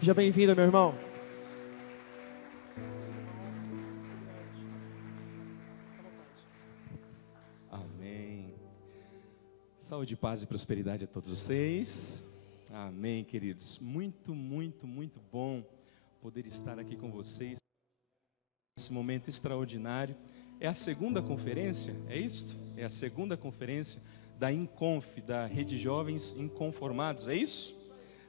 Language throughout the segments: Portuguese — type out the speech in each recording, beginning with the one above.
Seja bem-vindo, meu irmão. Amém. Saúde, paz e prosperidade a todos vocês. Amém, queridos. Muito, muito, muito bom poder estar aqui com vocês nesse momento extraordinário. É a segunda conferência, é isso? É a segunda conferência da Inconf, da Rede Jovens Inconformados, é isso?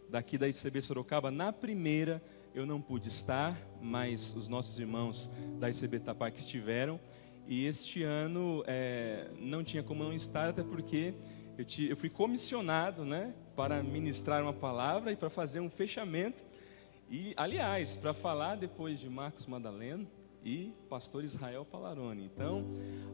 Daqui da ICB Sorocaba. Na primeira eu não pude estar, mas os nossos irmãos da ICB Itapac estiveram. E este ano não tinha como não estar, até porque eu fui comissionado, né, para ministrar uma palavra e para fazer um fechamento. E, aliás, para falar depois de Marcos Madaleno e pastor Israel Palaroni. Então,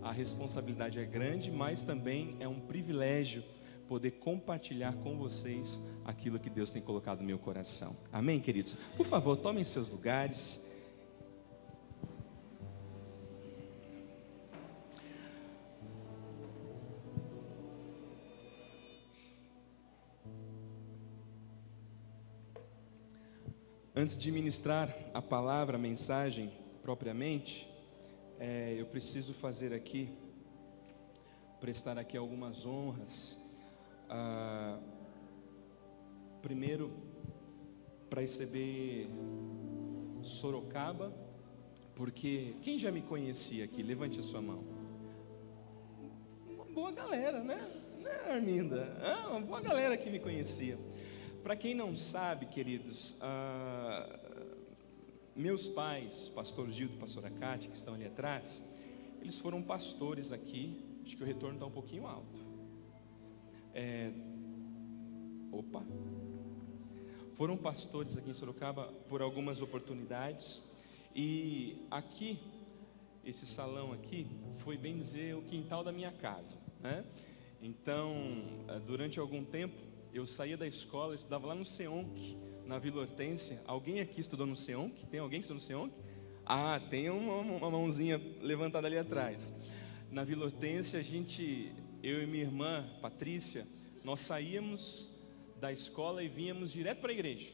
a responsabilidade é grande, mas também é um privilégio poder compartilhar com vocês aquilo que Deus tem colocado no meu coração. Amém, queridos? Por favor, tomem seus lugares. Antes de ministrar a palavra, a mensagem propriamente, eu preciso fazer aqui, prestar aqui algumas honras. Primeiro, para receber Sorocaba, porque quem já me conhecia aqui, levante a sua mão. Uma boa galera, né Arminda? Uma boa galera que me conhecia. Para quem não sabe, queridos, meus pais, pastor Gildo e pastora Cátia, que estão ali atrás, eles foram pastores aqui. Acho que o retorno está um pouquinho alto. Foram pastores aqui em Sorocaba por algumas oportunidades. E aqui, esse salão aqui, foi bem dizer o quintal da minha casa, né? Então, durante algum tempo, eu saía da escola, estudava lá no SEONC, na Vila Hortência. Alguém aqui estudou no SEONC? Tem alguém que estudou no SEONC? Tem uma mãozinha levantada ali atrás. Na Vila Hortência, eu e minha irmã, Patrícia, nós saíamos da escola e vínhamos direto para a igreja.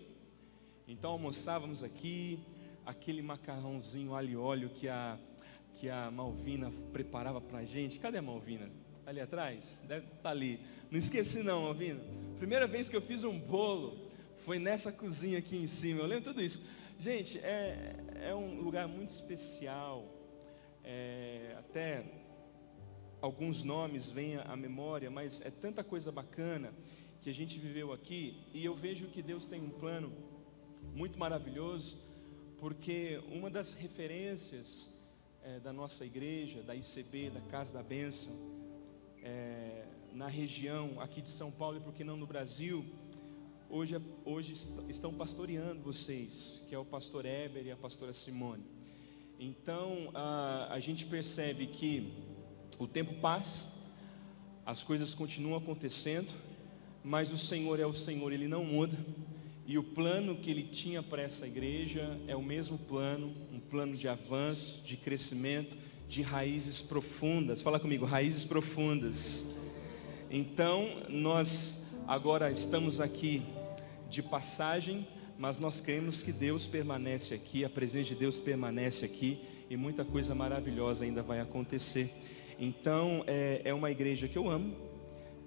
Então almoçávamos aqui, aquele macarrãozinho alho e óleo que a Malvina preparava para a gente. Cadê a Malvina? Ali atrás? Deve estar ali. Não esqueci não, Malvina. Primeira vez que eu fiz um bolo foi nessa cozinha aqui em cima. Eu lembro tudo isso. Gente, é um lugar muito especial. Até alguns nomes vêm à memória, mas é tanta coisa bacana que a gente viveu aqui. E eu vejo que Deus tem um plano muito maravilhoso, porque uma das referências da nossa igreja, da ICB, da Casa da Bênção, na região aqui de São Paulo e por que não no Brasil, hoje estão pastoreando vocês, que é o pastor Heber e a pastora Simone. Então a gente percebe que o tempo passa, as coisas continuam acontecendo, mas o Senhor é o Senhor, Ele não muda. E o plano que Ele tinha para essa igreja é o mesmo plano, um plano de avanço, de crescimento, de raízes profundas. Fala comigo, raízes profundas. Então, nós agora estamos aqui de passagem, mas nós cremos que Deus permanece aqui, a presença de Deus permanece aqui, e muita coisa maravilhosa ainda vai acontecer. Então, é uma igreja que eu amo,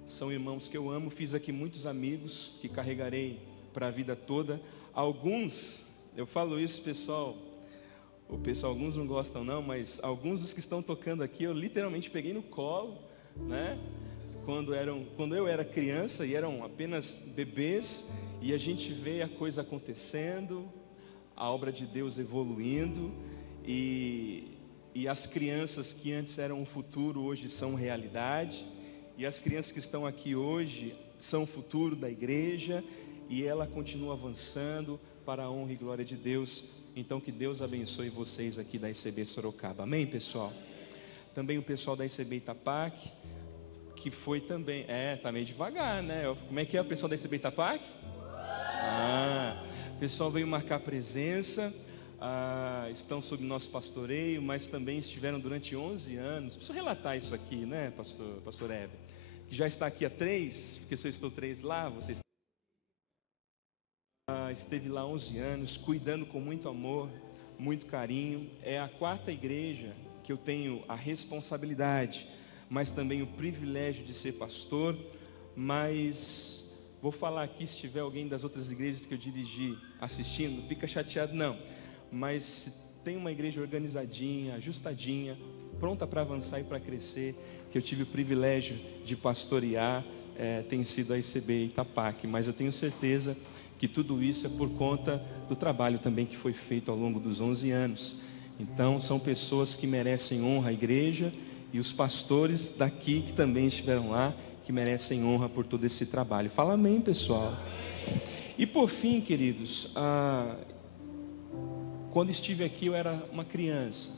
são irmãos que eu amo, fiz aqui muitos amigos que carregarei para a vida toda. Alguns, eu falo isso, pessoal, alguns não gostam não, mas alguns dos que estão tocando aqui, eu literalmente peguei no colo, né? Quando eu era criança e eram apenas bebês, e a gente vê a coisa acontecendo, a obra de Deus evoluindo, e as crianças que antes eram o futuro, hoje são realidade, e as crianças que estão aqui hoje são o futuro da igreja, e ela continua avançando para a honra e glória de Deus. Então que Deus abençoe vocês aqui da ICB Sorocaba, amém, pessoal? Também o pessoal da ICB Itapac, que foi também, tá meio devagar, né? Como é que é o pessoal da ICB Itapac? O pessoal veio marcar presença, estão sob nosso pastoreio, mas também estiveram durante 11 anos, preciso relatar isso aqui, né, pastor Heber, que já está aqui há 3, porque se eu estou 3 lá, vocês esteve lá 11 anos, cuidando com muito amor, muito carinho. É a 4ª igreja que eu tenho a responsabilidade, mas também o privilégio de ser pastor. Mas vou falar aqui, se tiver alguém das outras igrejas que eu dirigi assistindo, não fica chateado não, mas se tem uma igreja organizadinha, ajustadinha, pronta para avançar e para crescer, que eu tive o privilégio de pastorear, tem sido a ICB Itapac. Mas eu tenho certeza que tudo isso é por conta do trabalho também que foi feito ao longo dos 11 anos. Então são pessoas que merecem honra à igreja, e os pastores daqui que também estiveram lá, que merecem honra por todo esse trabalho. Fala amém, pessoal. E por fim, queridos, quando estive aqui eu era uma criança,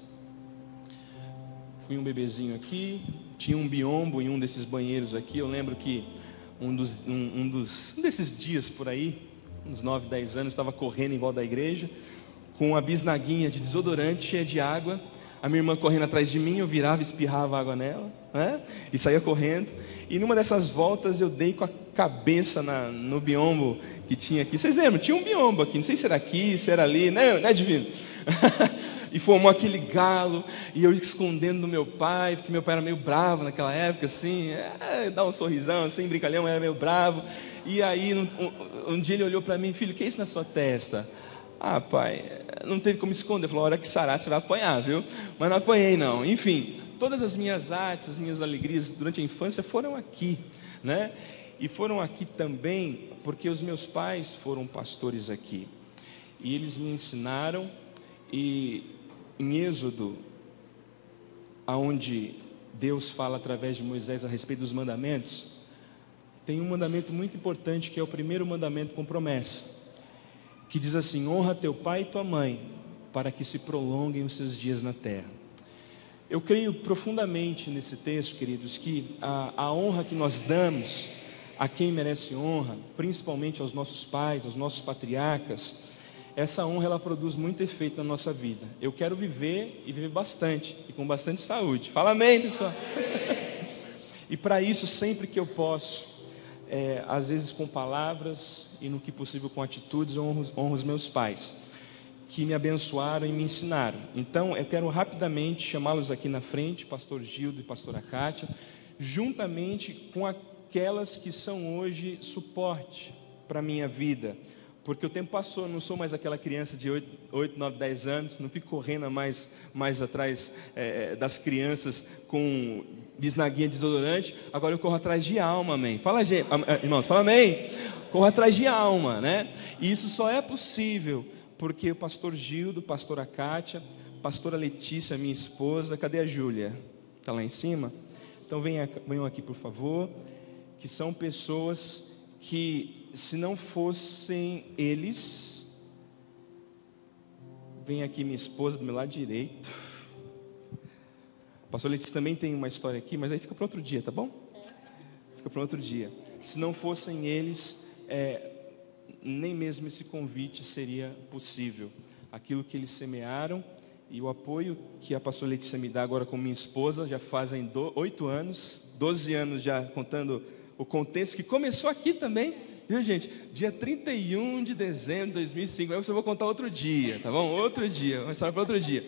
fui um bebezinho aqui, tinha um biombo em um desses banheiros aqui. Eu lembro que um desses dias por aí, uns 9, 10 anos, estava correndo em volta da igreja, com uma bisnaguinha de desodorante cheia de água, a minha irmã correndo atrás de mim, eu virava, espirrava água nela, né? E saía correndo. E numa dessas voltas eu dei com a cabeça no biombo que tinha aqui. Vocês lembram? Tinha um biombo aqui, não sei se era aqui, se era ali, né divino? E formou aquele galo, e eu escondendo do meu pai, porque meu pai era meio bravo naquela época, assim, dá um sorrisão, assim, brincalhão, era meio bravo. E aí um dia ele olhou para mim: filho, o que é isso na sua testa? Ah, pai, não teve como esconder. Ele falou: a hora que sarar você vai apanhar, viu? Mas não apanhei não. Enfim, todas as minhas artes, as minhas alegrias durante a infância foram aqui, né? E foram aqui também porque os meus pais foram pastores aqui, e eles me ensinaram. E em Êxodo, aonde Deus fala através de Moisés a respeito dos mandamentos, tem um mandamento muito importante, que é o primeiro mandamento com promessa, que diz assim: honra teu pai e tua mãe, para que se prolonguem os seus dias na terra. Eu creio profundamente nesse texto, queridos, que a honra que nós damos a quem merece honra, principalmente aos nossos pais, aos nossos patriarcas, essa honra ela produz muito efeito na nossa vida. Eu quero viver, e viver bastante, e com bastante saúde. Fala amém, pessoal. E para isso, sempre que eu posso, às vezes com palavras, e no que possível com atitudes, eu honro os meus pais, que me abençoaram e me ensinaram. Então eu quero rapidamente chamá-los aqui na frente, pastor Gildo e pastora Kátia, juntamente com aquelas que são hoje suporte para a minha vida, porque o tempo passou, eu não sou mais aquela criança de 8, 9, 10 anos, não fico correndo mais atrás das crianças com bisnaguinha desodorante. Agora eu corro atrás de alma, amém. Fala, irmãos, fala amém. Corro atrás de alma, né? E isso só é possível porque o pastor Gildo, pastora Kátia, pastora Letícia, minha esposa, cadê a Júlia? Está lá em cima? Então venham aqui, por favor, que são pessoas que, se não fossem eles, vem aqui minha esposa do meu lado direito. Pastor Letícia também tem uma história aqui, mas aí fica para outro dia, tá bom? Fica para outro dia. Se não fossem eles, nem mesmo esse convite seria possível. Aquilo que eles semearam e o apoio que a pastora Letícia me dá agora com minha esposa, já fazem 8 anos, 12 anos já, contando o contexto, que começou aqui também, viu, gente? Dia 31 de dezembro de 2005, aí eu vou contar outro dia, tá bom? Outro dia, uma história para outro dia.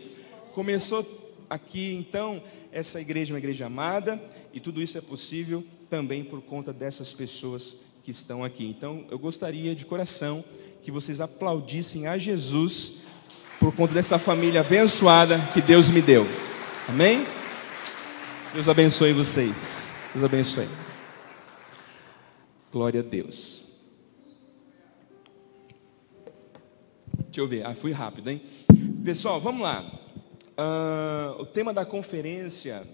Começou aqui, então, essa igreja é uma igreja amada, e tudo isso é possível também por conta dessas pessoas que estão aqui. Então, eu gostaria de coração que vocês aplaudissem a Jesus por conta dessa família abençoada que Deus me deu. Amém? Deus abençoe vocês. Deus abençoe. Glória a Deus. Deixa eu ver. Fui rápido, hein? Pessoal, vamos lá. O tema da conferência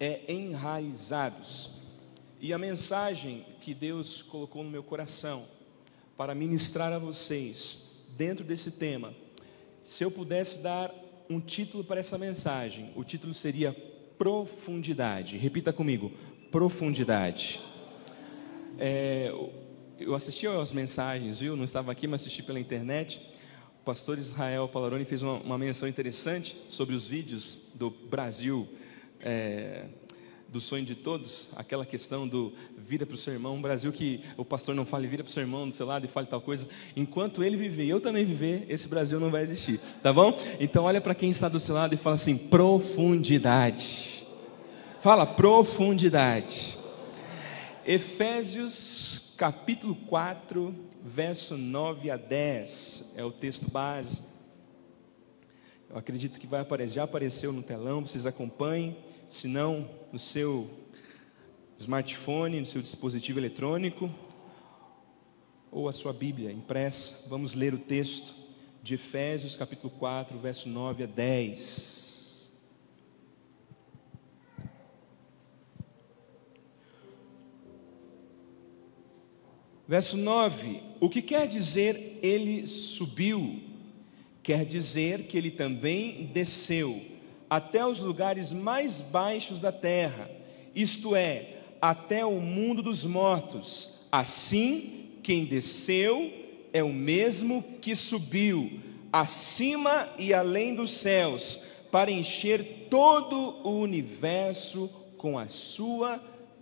é enraizados. E a mensagem que Deus colocou no meu coração para ministrar a vocês dentro desse tema, se eu pudesse dar um título para essa mensagem, o título seria profundidade. Repita comigo: profundidade. Eu assisti às mensagens, viu? Não estava aqui, mas assisti pela internet. O pastor Israel Palaroni fez uma menção interessante sobre os vídeos do Brasil do sonho de todos, aquela questão do vira para o seu irmão, um Brasil que o pastor não fale vira para o seu irmão do seu lado e fale tal coisa, enquanto ele viver e eu também viver, esse Brasil não vai existir, tá bom? Então olha para quem está do seu lado e fala assim, profundidade, fala profundidade. Efésios capítulo 4, verso 9 a 10, é o texto base. Eu acredito que vai aparecer, já apareceu no telão, vocês acompanhem, se não, no seu smartphone, no seu dispositivo eletrônico, ou a sua Bíblia impressa. Vamos ler o texto de Efésios capítulo 4, verso 9 a 10. Verso 9, o que quer dizer ele subiu? Quer dizer que ele também desceu até os lugares mais baixos da terra, isto é, até o mundo dos mortos. Assim, quem desceu é o mesmo que subiu acima e além dos céus, para encher todo o universo com a sua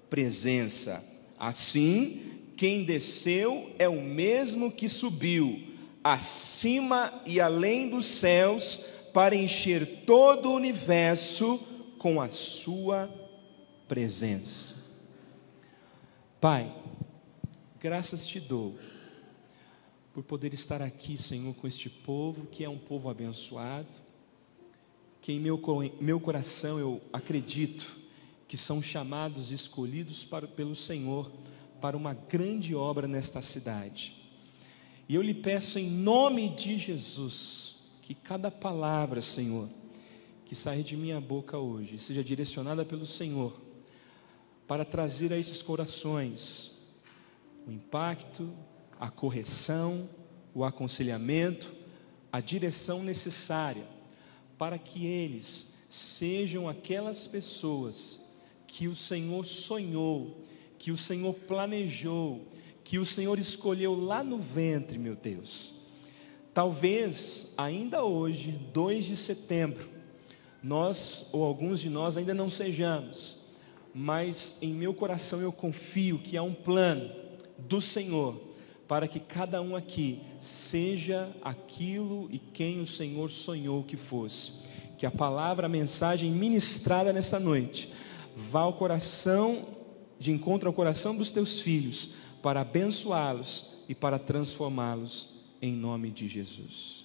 presença. Assim, quem desceu é o mesmo que subiu acima e além dos céus, para encher todo o universo com a sua presença. Pai, graças te dou por poder estar aqui, Senhor, com este povo que é um povo abençoado, que em meu coração eu acredito que são chamados e escolhidos pelo Senhor para uma grande obra nesta cidade. E eu lhe peço em nome de Jesus, que cada palavra, Senhor, que sair de minha boca hoje, seja direcionada pelo Senhor, para trazer a esses corações o impacto, a correção, o aconselhamento, a direção necessária, para que eles sejam aquelas pessoas que o Senhor sonhou, que o Senhor planejou, que o Senhor escolheu lá no ventre, meu Deus. Talvez ainda hoje, 2 de setembro, nós ou alguns de nós ainda não sejamos, mas em meu coração eu confio que há um plano do Senhor para que cada um aqui seja aquilo e quem o Senhor sonhou que fosse. Que a palavra, a mensagem ministrada nessa noite vá ao coração, de encontro ao coração dos teus filhos, para abençoá-los e para transformá-los em nome de Jesus.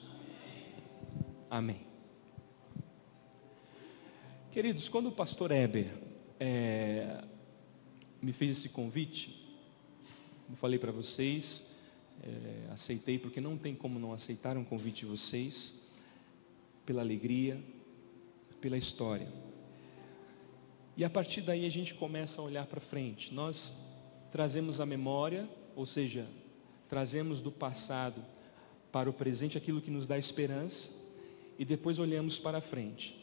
Amém. Queridos, quando o pastor Heber me fez esse convite, como falei para vocês, aceitei, porque não tem como não aceitar um convite de vocês, pela alegria, pela história. E a partir daí a gente começa a olhar para frente. Nós trazemos a memória, ou seja, trazemos do passado para o presente aquilo que nos dá esperança, e depois olhamos para frente.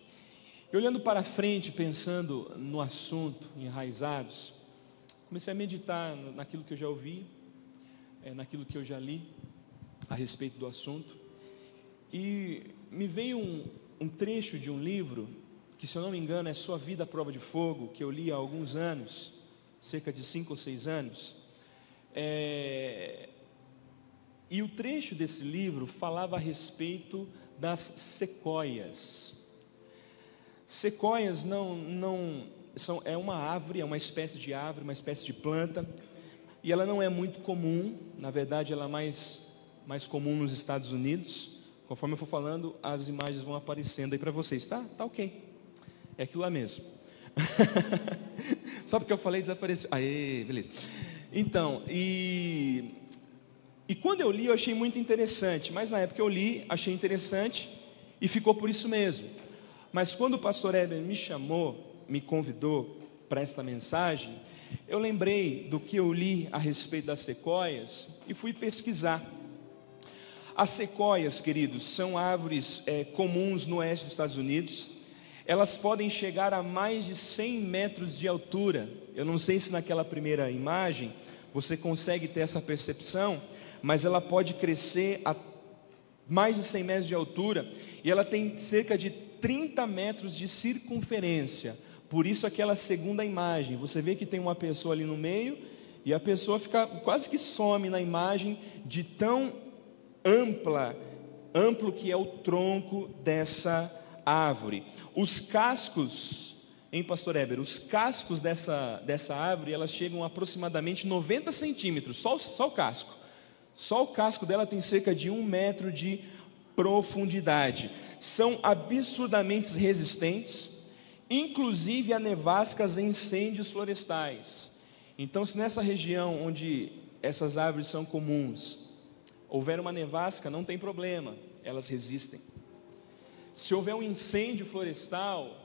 E olhando para frente, pensando no assunto, enraizados, comecei a meditar naquilo que eu já ouvi, naquilo que eu já li a respeito do assunto, e me veio um trecho de um livro, que se eu não me engano é Sua Vida à Prova de Fogo, que eu li há alguns anos, cerca de 5 ou 6 anos, e o trecho desse livro falava a respeito das sequoias. Sequoias é uma árvore, é uma espécie de árvore, uma espécie de planta, e ela não é muito comum, na verdade ela é mais comum nos Estados Unidos. Conforme eu for falando, as imagens vão aparecendo aí para vocês, tá? Tá ok, é aquilo lá mesmo. Só porque eu falei desapareceu, aê, beleza. Então, e quando eu li eu achei muito interessante, mas na época eu li, achei interessante e ficou por isso mesmo. Mas quando o pastor Heber me chamou, me convidou para esta mensagem, eu lembrei do que eu li a respeito das sequoias e fui pesquisar. As sequoias, queridos, são árvores comuns no oeste dos Estados Unidos. Elas podem chegar a mais de 100 metros de altura. Eu não sei se naquela primeira imagem você consegue ter essa percepção, mas ela pode crescer a mais de 100 metros de altura, e ela tem cerca de 30 metros de circunferência, Por isso aquela segunda imagem, você vê que tem uma pessoa ali no meio, e a pessoa fica, quase que some na imagem, de tão amplo que é o tronco dessa árvore. Os cascos, hein, pastor Heber? Os cascos dessa árvore, elas chegam a aproximadamente 90 centímetros, só o casco. Só o casco dela tem cerca de 1 metro de profundidade. São absurdamente resistentes, inclusive a nevascas e incêndios florestais. Então, se nessa região onde essas árvores são comuns, houver uma nevasca, não tem problema, elas resistem. Se houver um incêndio florestal,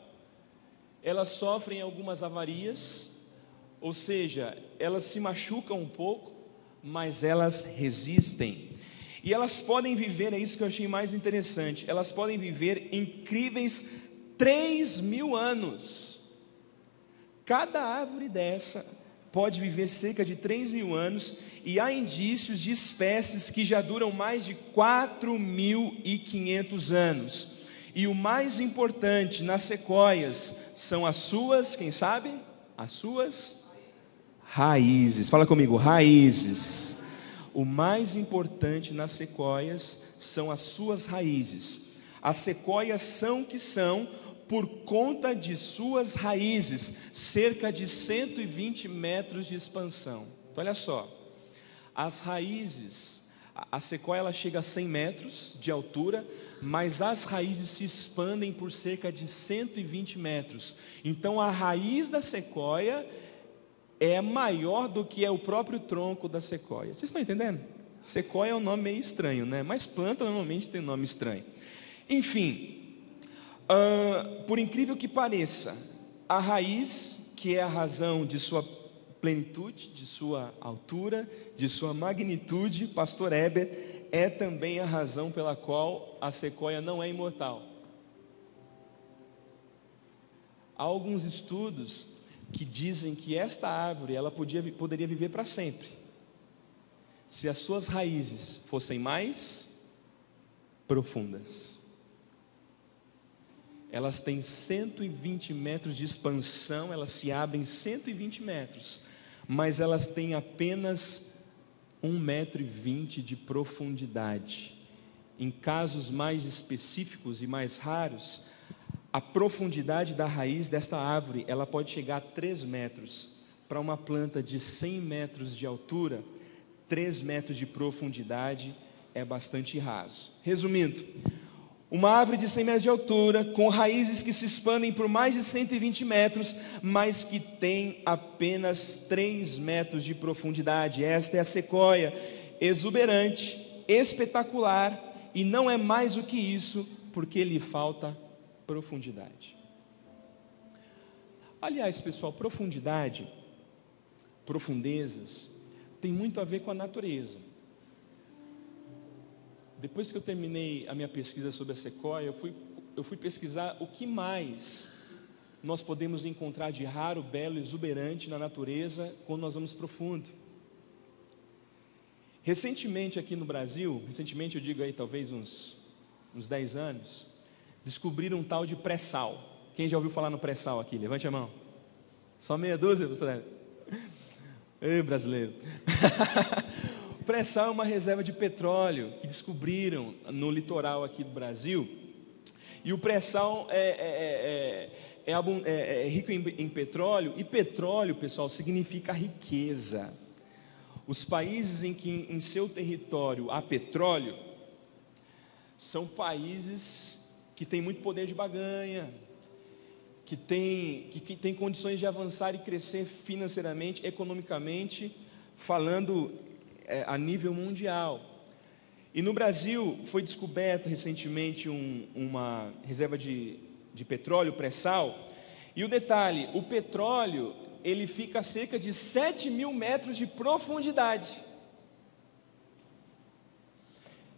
elas sofrem algumas avarias, ou seja, elas se machucam um pouco, mas elas resistem. E elas podem viver, é isso que eu achei mais interessante, elas podem viver incríveis 3.000 anos. Cada árvore dessa pode viver cerca de 3.000 anos, e há indícios de espécies que já duram mais de 4.500 anos. E o mais importante nas sequoias são as suas, quem sabe? As suas raízes. Fala comigo, raízes. O mais importante nas sequoias são as suas raízes. As sequoias são o que são por conta de suas raízes, cerca de 120 metros de expansão. Então olha só, as raízes, a sequoia ela chega a 100 metros de altura, mas as raízes se expandem por cerca de 120 metros. Então a raiz da sequoia é maior do que é o próprio tronco da sequoia. Vocês estão entendendo? Sequoia é um nome meio estranho, né? Mas planta normalmente tem nome estranho. Enfim, por incrível que pareça, a raiz, que é a razão de sua plenitude, de sua altura, de sua magnitude, pastor Heber, é também a razão pela qual a sequoia não é imortal. Há alguns estudos que dizem que esta árvore ela poderia viver para sempre, se as suas raízes fossem mais profundas. Elas têm 120 metros de expansão, elas se abrem 120 metros, mas elas têm apenas 1,20 metro de profundidade. Em casos mais específicos e mais raros, a profundidade da raiz desta árvore, ela pode chegar a 3 metros. Para uma planta de 100 metros de altura, 3 metros de profundidade é bastante raso. Resumindo, uma árvore de 100 metros de altura, com raízes que se expandem por mais de 120 metros, mas que tem apenas 3 metros de profundidade. Esta é a sequoia, exuberante, espetacular, e não é mais do que isso, porque lhe falta profundidade. Aliás, pessoal, profundezas, tem muito a ver com a natureza. Depois que eu terminei a minha pesquisa sobre a sequoia, eu fui pesquisar o que mais nós podemos encontrar de raro, belo, exuberante na natureza quando nós vamos profundo. Recentemente aqui no Brasil, eu digo aí talvez uns 10 anos, descobriram um tal de pré-sal. Quem já ouviu falar no pré-sal aqui? Levante a mão. Só meia dúzia, você? Ei, brasileiro. O pré-sal é uma reserva de petróleo que descobriram no litoral aqui do Brasil. E o pré-sal é rico em petróleo. E petróleo, pessoal, significa riqueza. Os países em que em seu território há petróleo são países que têm muito poder de barganha, que têm condições de avançar e crescer financeiramente, economicamente, falando a nível mundial. E no Brasil foi descoberto recentemente uma reserva de petróleo, pré-sal. E o detalhe, o petróleo ele fica a cerca de 7.000 metros de profundidade.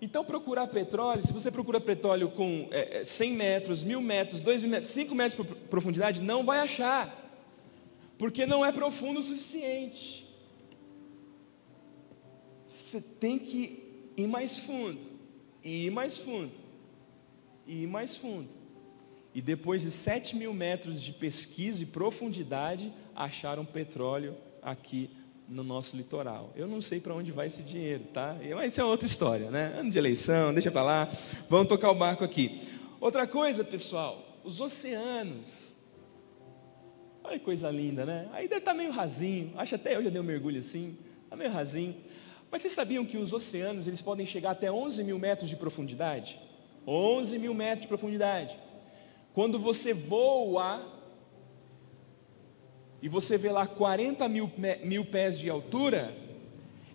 Então procurar petróleo, se você procura petróleo com 100 metros, 1.000 metros, 2.000 metros, 5 metros de profundidade, não vai achar, porque não é profundo o suficiente. Você tem que ir mais fundo, e ir mais fundo, e ir mais fundo. E depois de 7.000 metros de pesquisa e profundidade, acharam petróleo aqui no nosso litoral. Eu não sei para onde vai esse dinheiro, tá? Mas isso é outra história, né? Ano de eleição, deixa para lá, vamos tocar o barco aqui. Outra coisa, pessoal, os oceanos. Olha que coisa linda, né? Aí deve estar meio rasinho, acho até eu já dei um mergulho assim, está meio rasinho. Mas vocês sabiam que os oceanos, eles podem chegar até 11.000 metros de profundidade? 11.000 metros de profundidade. Quando você voa e você vê lá 40.000 pés de altura,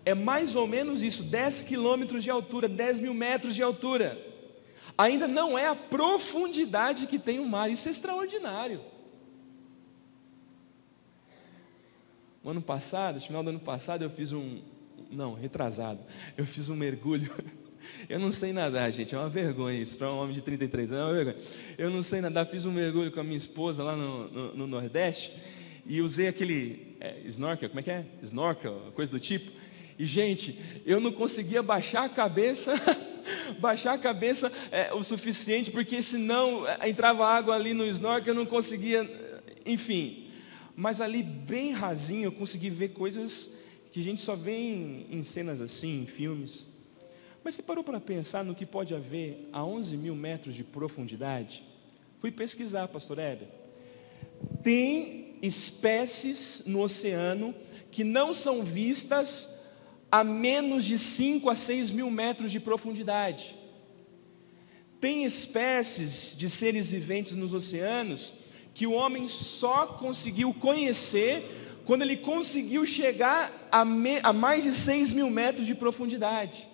é mais ou menos isso, 10 quilômetros de altura, 10.000 metros de altura. Ainda não é a profundidade que tem o mar, isso é extraordinário. No ano passado, no final do ano passado, eu fiz retrasado, eu fiz um mergulho. Eu não sei nadar, gente, é uma vergonha isso, para um homem de 33 anos, é uma vergonha. Eu não sei nadar, fiz um mergulho com a minha esposa lá no Nordeste, e usei aquele snorkel, como é que é? Snorkel, coisa do tipo. E, gente, eu não conseguia baixar a cabeça, o suficiente, porque senão entrava água ali no snorkel, eu não conseguia, enfim. Mas ali, bem rasinho, eu consegui ver coisas que a gente só vê em cenas assim, em filmes. Mas você parou para pensar no que pode haver a 11.000 metros de profundidade? Fui pesquisar, pastor Heber. Tem espécies no oceano que não são vistas a menos de 5 a 6.000 metros de profundidade. Tem espécies de seres viventes nos oceanos que o homem só conseguiu conhecer quando ele conseguiu chegar a mais de 6.000 metros de profundidade.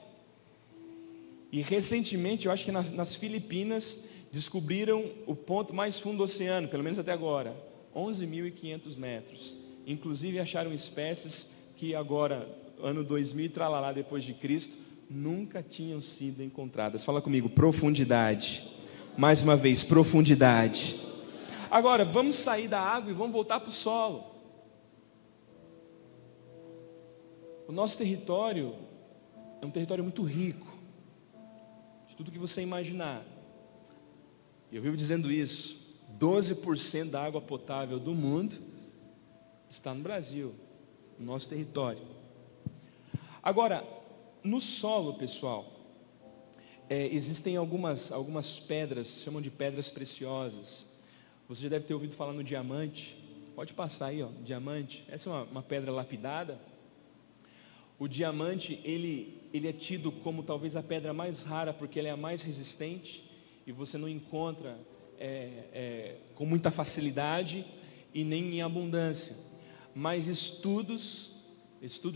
E recentemente, eu acho que nas Filipinas, descobriram o ponto mais fundo do oceano, pelo menos até agora, 11.500 metros. Inclusive acharam espécies que agora, ano 2000 e tralalá depois de Cristo, nunca tinham sido encontradas. Fala comigo, profundidade. Mais uma vez, profundidade. Agora, vamos sair da água e vamos voltar para o solo. O nosso território é um território muito rico, de tudo que você imaginar. Eu vivo dizendo isso, 12% da água potável do mundo está no Brasil, no nosso território. Agora, no solo, pessoal, existem algumas pedras, chamam de pedras preciosas. Você já deve ter ouvido falar no diamante. Pode passar aí, ó, diamante. Essa é uma pedra lapidada. O diamante, ele é tido como talvez a pedra mais rara, porque ela é a mais resistente, e você não encontra com muita facilidade e nem em abundância. Mas estudos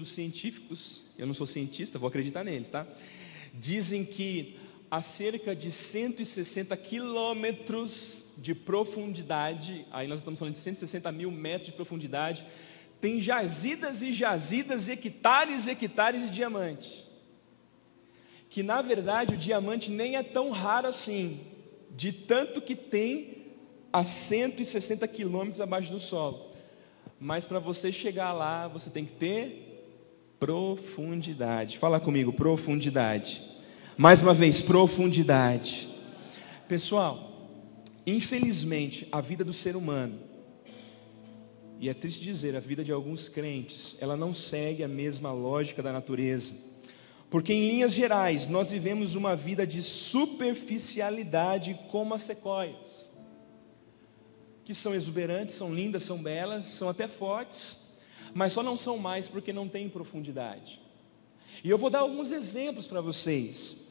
científicos, eu não sou cientista, vou acreditar neles, tá? Dizem que a cerca de 160 quilômetros de profundidade, aí nós estamos falando de 160.000 metros de profundidade, tem jazidas e jazidas, hectares e hectares de diamante. Que na verdade o diamante nem é tão raro assim, de tanto que tem a 160 quilômetros abaixo do solo. Mas para você chegar lá, você tem que ter profundidade. Fala comigo, profundidade. Mais uma vez, profundidade. Pessoal, infelizmente, a vida do ser humano, e é triste dizer, a vida de alguns crentes, ela não segue a mesma lógica da natureza. Porque em linhas gerais, nós vivemos uma vida de superficialidade como as sequoias, que são exuberantes, são lindas, são belas, são até fortes, mas só não são mais porque não tem profundidade. E eu vou dar alguns exemplos para vocês.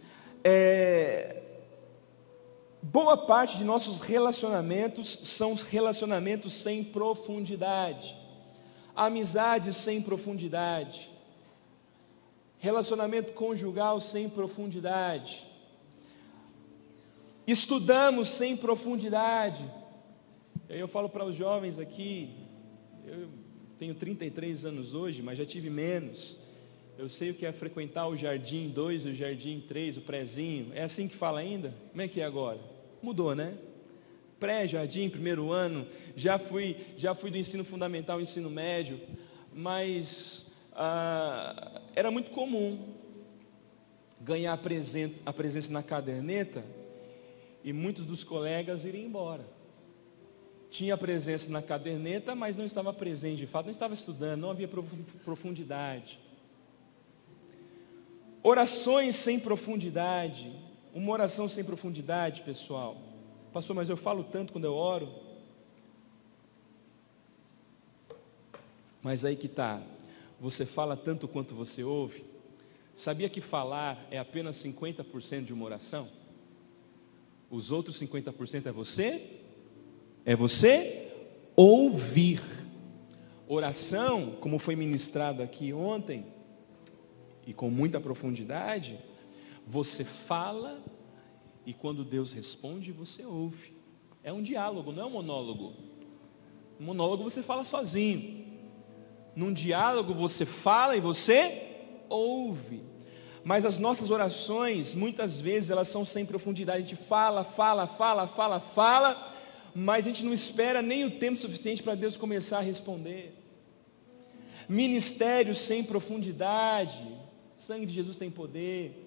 Boa parte de nossos relacionamentos são relacionamentos sem profundidade, amizades sem profundidade, relacionamento conjugal sem profundidade, estudamos sem profundidade. Eu falo para os jovens aqui, eu tenho 33 anos hoje, mas já tive menos. Eu sei o que é frequentar o Jardim 2, o Jardim 3, o prézinho. É assim que fala ainda? Como é que é agora? Mudou, né? Pré-jardim, primeiro ano, já fui do ensino fundamental ao ensino médio, mas era muito comum ganhar a presença na caderneta e muitos dos colegas irem embora. Tinha presença na caderneta, mas não estava presente de fato, não estava estudando, não havia profundidade. Orações sem profundidade. Uma oração sem profundidade, pessoal. Pastor, mas eu falo tanto quando eu oro. Mas aí que está, você fala tanto quanto você ouve. Sabia que falar é apenas 50% de uma oração? Os outros 50% é você? É você ouvir. Oração, como foi ministrado aqui ontem, e com muita profundidade, você fala, e quando Deus responde, você ouve. É um diálogo, não é um monólogo. Um monólogo você fala sozinho. Num diálogo você fala e você ouve. Mas as nossas orações, muitas vezes, elas são sem profundidade. A gente fala, mas a gente não espera nem o tempo suficiente para Deus começar a responder. Ministérios sem profundidade. Sangue de Jesus tem poder.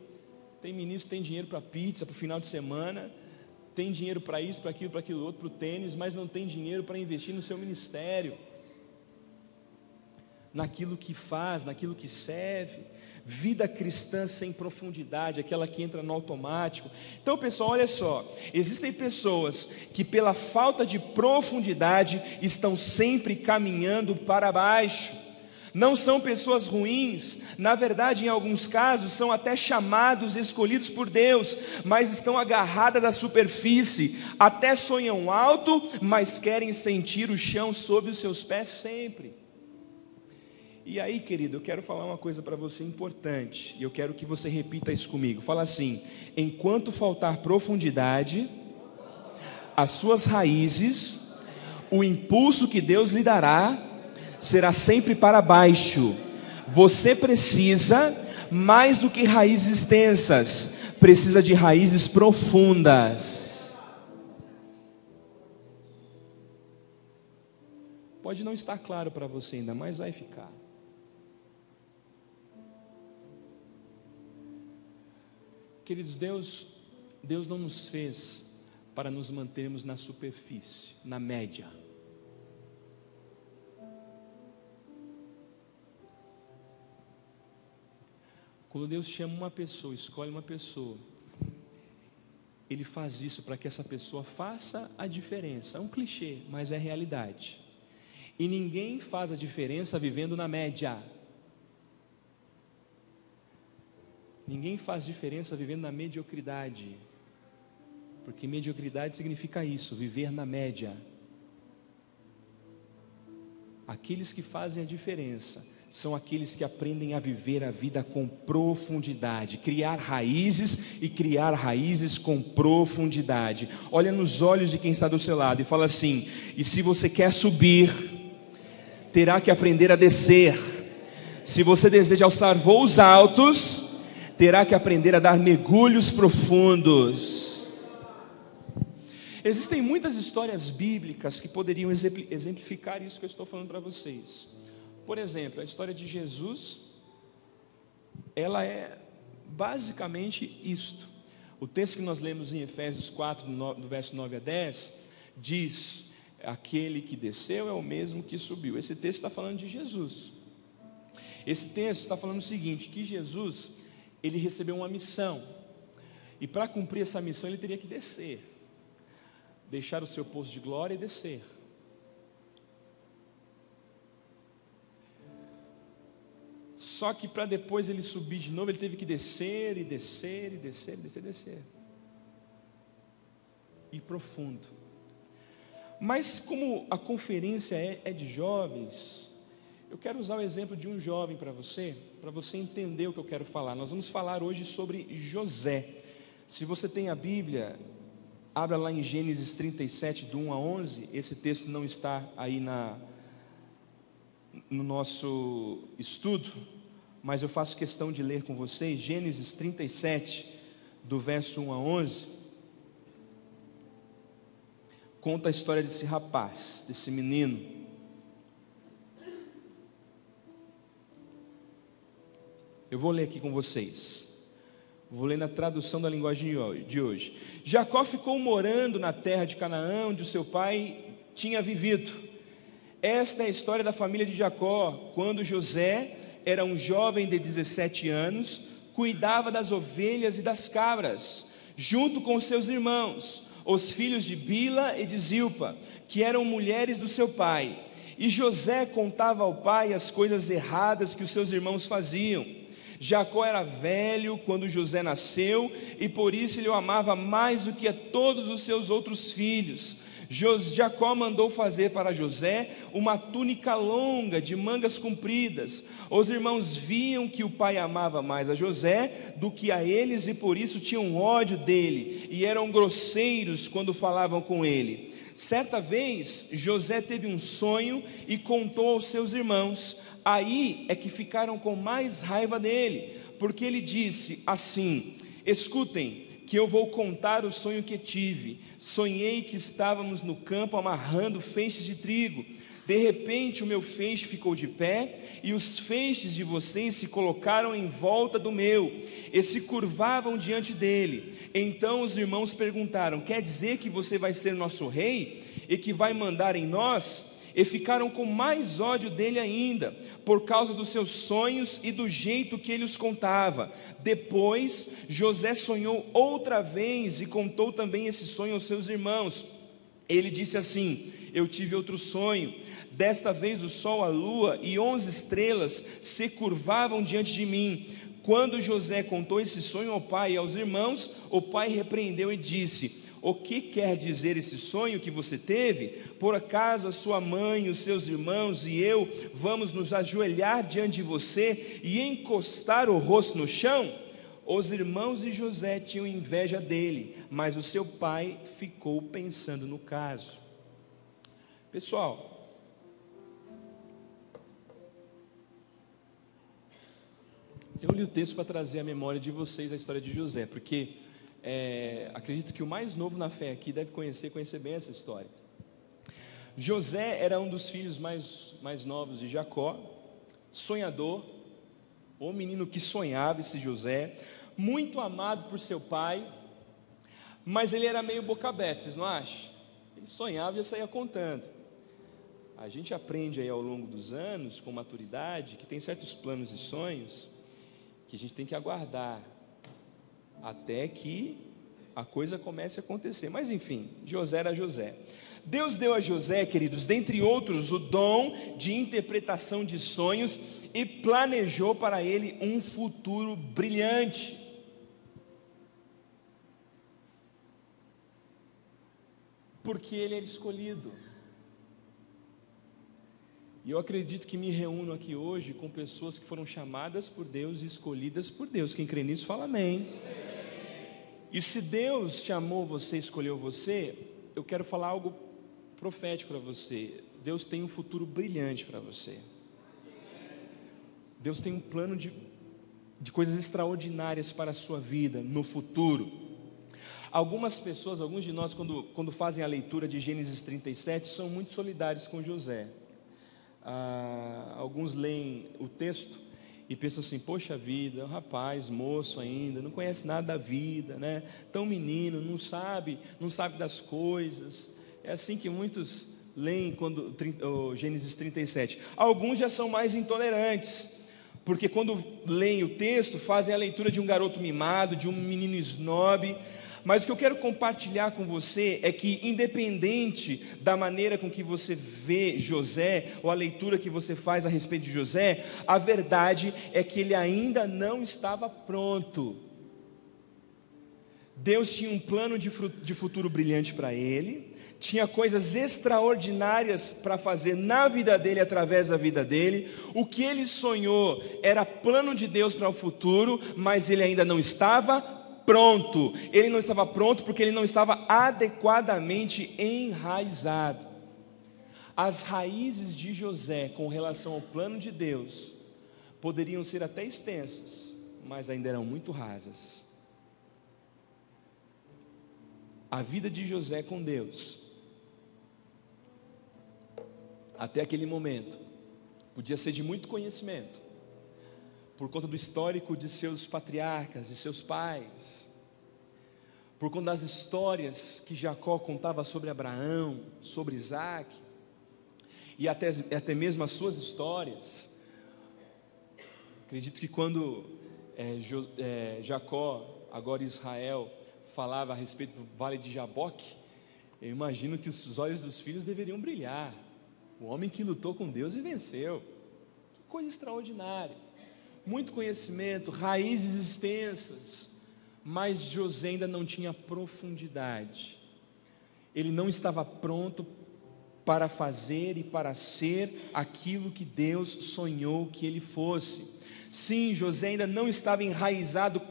Tem ministro que tem dinheiro para pizza, para o final de semana. Tem dinheiro para isso, para aquilo outro, para o tênis, mas não tem dinheiro para investir no seu ministério, naquilo que faz, naquilo que serve. Vida cristã sem profundidade, aquela que entra no automático. Então, pessoal, olha só, existem pessoas que pela falta de profundidade estão sempre caminhando para baixo. Não são pessoas ruins, na verdade, em alguns casos, são até chamados, escolhidos por Deus, mas estão agarradas à superfície, até sonham alto, mas querem sentir o chão sob os seus pés sempre. E aí, querido, eu quero falar uma coisa para você importante, e eu quero que você repita isso comigo. Fala assim: enquanto faltar profundidade, as suas raízes, o impulso que Deus lhe dará, será sempre para baixo. Você precisa, mais do que raízes extensas, precisa de raízes profundas. Pode não estar claro para você ainda, mas vai ficar. Queridos, Deus não nos fez para nos mantermos na superfície, na média. Quando Deus chama uma pessoa, escolhe uma pessoa, Ele faz isso para que essa pessoa faça a diferença. É um clichê, mas é realidade. E ninguém faz a diferença vivendo na média. Ninguém faz diferença vivendo na mediocridade, porque mediocridade significa isso, viver na média. Aqueles que fazem a diferença são aqueles que aprendem a viver a vida com profundidade, criar raízes e criar raízes com profundidade. Olha nos olhos de quem está do seu lado e fala assim: e se você quer subir, terá que aprender a descer. Se você deseja alçar voos altos, terá que aprender a dar mergulhos profundos. Existem muitas histórias bíblicas que poderiam exemplificar isso que eu estou falando para vocês. Por exemplo, a história de Jesus, ela é basicamente isto. O texto que nós lemos em Efésios 4, do verso 9 a 10, diz: aquele que desceu é o mesmo que subiu. Esse texto está falando de Jesus. Esse texto está falando o seguinte, que Jesus, ele recebeu uma missão, e para cumprir essa missão ele teria que descer, deixar o seu posto de glória e descer. Só que para depois ele subir de novo, ele teve que descer e descer e descer, descer. E profundo. Mas como a conferência é de jovens, eu quero usar o exemplo de um jovem para você entender o que eu quero falar. Nós vamos falar hoje sobre José. Se você tem a Bíblia, abra lá em Gênesis 37, do 1 a 11. Esse texto não está aí no nosso estudo, mas eu faço questão de ler com vocês. Gênesis 37, do verso 1 a 11. Conta a história desse rapaz, desse menino. Eu vou ler aqui com vocês. Vou ler na tradução da linguagem de hoje. Jacó ficou morando na terra de Canaã, onde o seu pai tinha vivido. Esta é a história da família de Jacó, quando José era um jovem de 17 anos, cuidava das ovelhas e das cabras, junto com seus irmãos, os filhos de Bila e de Zilpa, que eram mulheres do seu pai. E José contava ao pai as coisas erradas que os seus irmãos faziam. Jacó era velho quando José nasceu, e por isso ele o amava mais do que a todos os seus outros filhos. Jacó mandou fazer para José uma túnica longa de mangas compridas. Os irmãos viam que o pai amava mais a José do que a eles, e por isso tinham ódio dele, e eram grosseiros quando falavam com ele. Certa vez José teve um sonho e contou aos seus irmãos. Aí é que ficaram com mais raiva dele, porque ele disse assim: escutem, que eu vou contar o sonho que tive. Sonhei que estávamos no campo amarrando feixes de trigo. De repente o meu feixe ficou de pé, e os feixes de vocês se colocaram em volta do meu, e se curvavam diante dele. Então os irmãos perguntaram: quer dizer que você vai ser nosso rei, e que vai mandar em nós? E ficaram com mais ódio dele ainda, por causa dos seus sonhos e do jeito que ele os contava. Depois José sonhou outra vez e contou também esse sonho aos seus irmãos. Ele disse assim: eu tive outro sonho. Desta vez o sol, a lua e 11 estrelas se curvavam diante de mim. Quando José contou esse sonho ao pai e aos irmãos, o pai repreendeu e disse: o que quer dizer esse sonho que você teve? Por acaso a sua mãe, os seus irmãos e eu vamos nos ajoelhar diante de você e encostar o rosto no chão? Os irmãos de José tinham inveja dele, mas o seu pai ficou pensando no caso. Pessoal, eu li o texto para trazer à memória de vocês a história de José, porque acredito que o mais novo na fé aqui deve conhecer bem essa história. José era um dos filhos mais novos de Jacó, sonhador, o menino que sonhava, esse José, muito amado por seu pai, mas ele era meio boca aberta, vocês não acham? Ele sonhava e já saía contando. A gente aprende aí ao longo dos anos, com maturidade, que tem certos planos e sonhos que a gente tem que aguardar até que a coisa comece a acontecer. Mas enfim, José era José. Deus deu a José, queridos, dentre outros, o dom de interpretação de sonhos e planejou para ele um futuro brilhante. Porque ele era escolhido. E eu acredito que me reúno aqui hoje com pessoas que foram chamadas por Deus e escolhidas por Deus. Quem crê nisso, fala amém. E se Deus chamou você, escolheu você, eu quero falar algo profético para você. Deus tem um futuro brilhante para você. Deus tem um plano de coisas extraordinárias para a sua vida no futuro. Algumas pessoas, alguns de nós, quando fazem a leitura de Gênesis 37, são muito solidários com José. Alguns leem o texto e pensam assim: poxa vida, um rapaz, moço ainda, não conhece nada da vida, né? Tão menino, não sabe das coisas. É assim que muitos leem o Gênesis 37. Alguns já são mais intolerantes, porque quando leem o texto, fazem a leitura de um garoto mimado, de um menino esnobe. Mas o que eu quero compartilhar com você é que, independente da maneira com que você vê José, ou a leitura que você faz a respeito de José, a verdade é que ele ainda não estava pronto. Deus tinha um plano de futuro brilhante para ele, tinha coisas extraordinárias para fazer na vida dele, através da vida dele. O que ele sonhou era plano de Deus para o futuro, mas ele ainda não estava pronto. Ele não estava pronto porque ele não estava adequadamente enraizado. As raízes de José com relação ao plano de Deus poderiam ser até extensas, mas ainda eram muito rasas. A vida de José com Deus, até aquele momento, podia ser de muito conhecimento, por conta do histórico de seus patriarcas, de seus pais, por conta das histórias que Jacó contava sobre Abraão, sobre Isaac, e até mesmo as suas histórias. Acredito que quando Jacó, agora Israel, falava a respeito do vale de Jaboque, eu imagino que os olhos dos filhos deveriam brilhar. O homem que lutou com Deus e venceu. Que coisa extraordinária. Muito conhecimento, raízes extensas, mas José ainda não tinha profundidade. Ele não estava pronto para fazer e para ser aquilo que Deus sonhou que ele fosse. Sim, José ainda não estava enraizado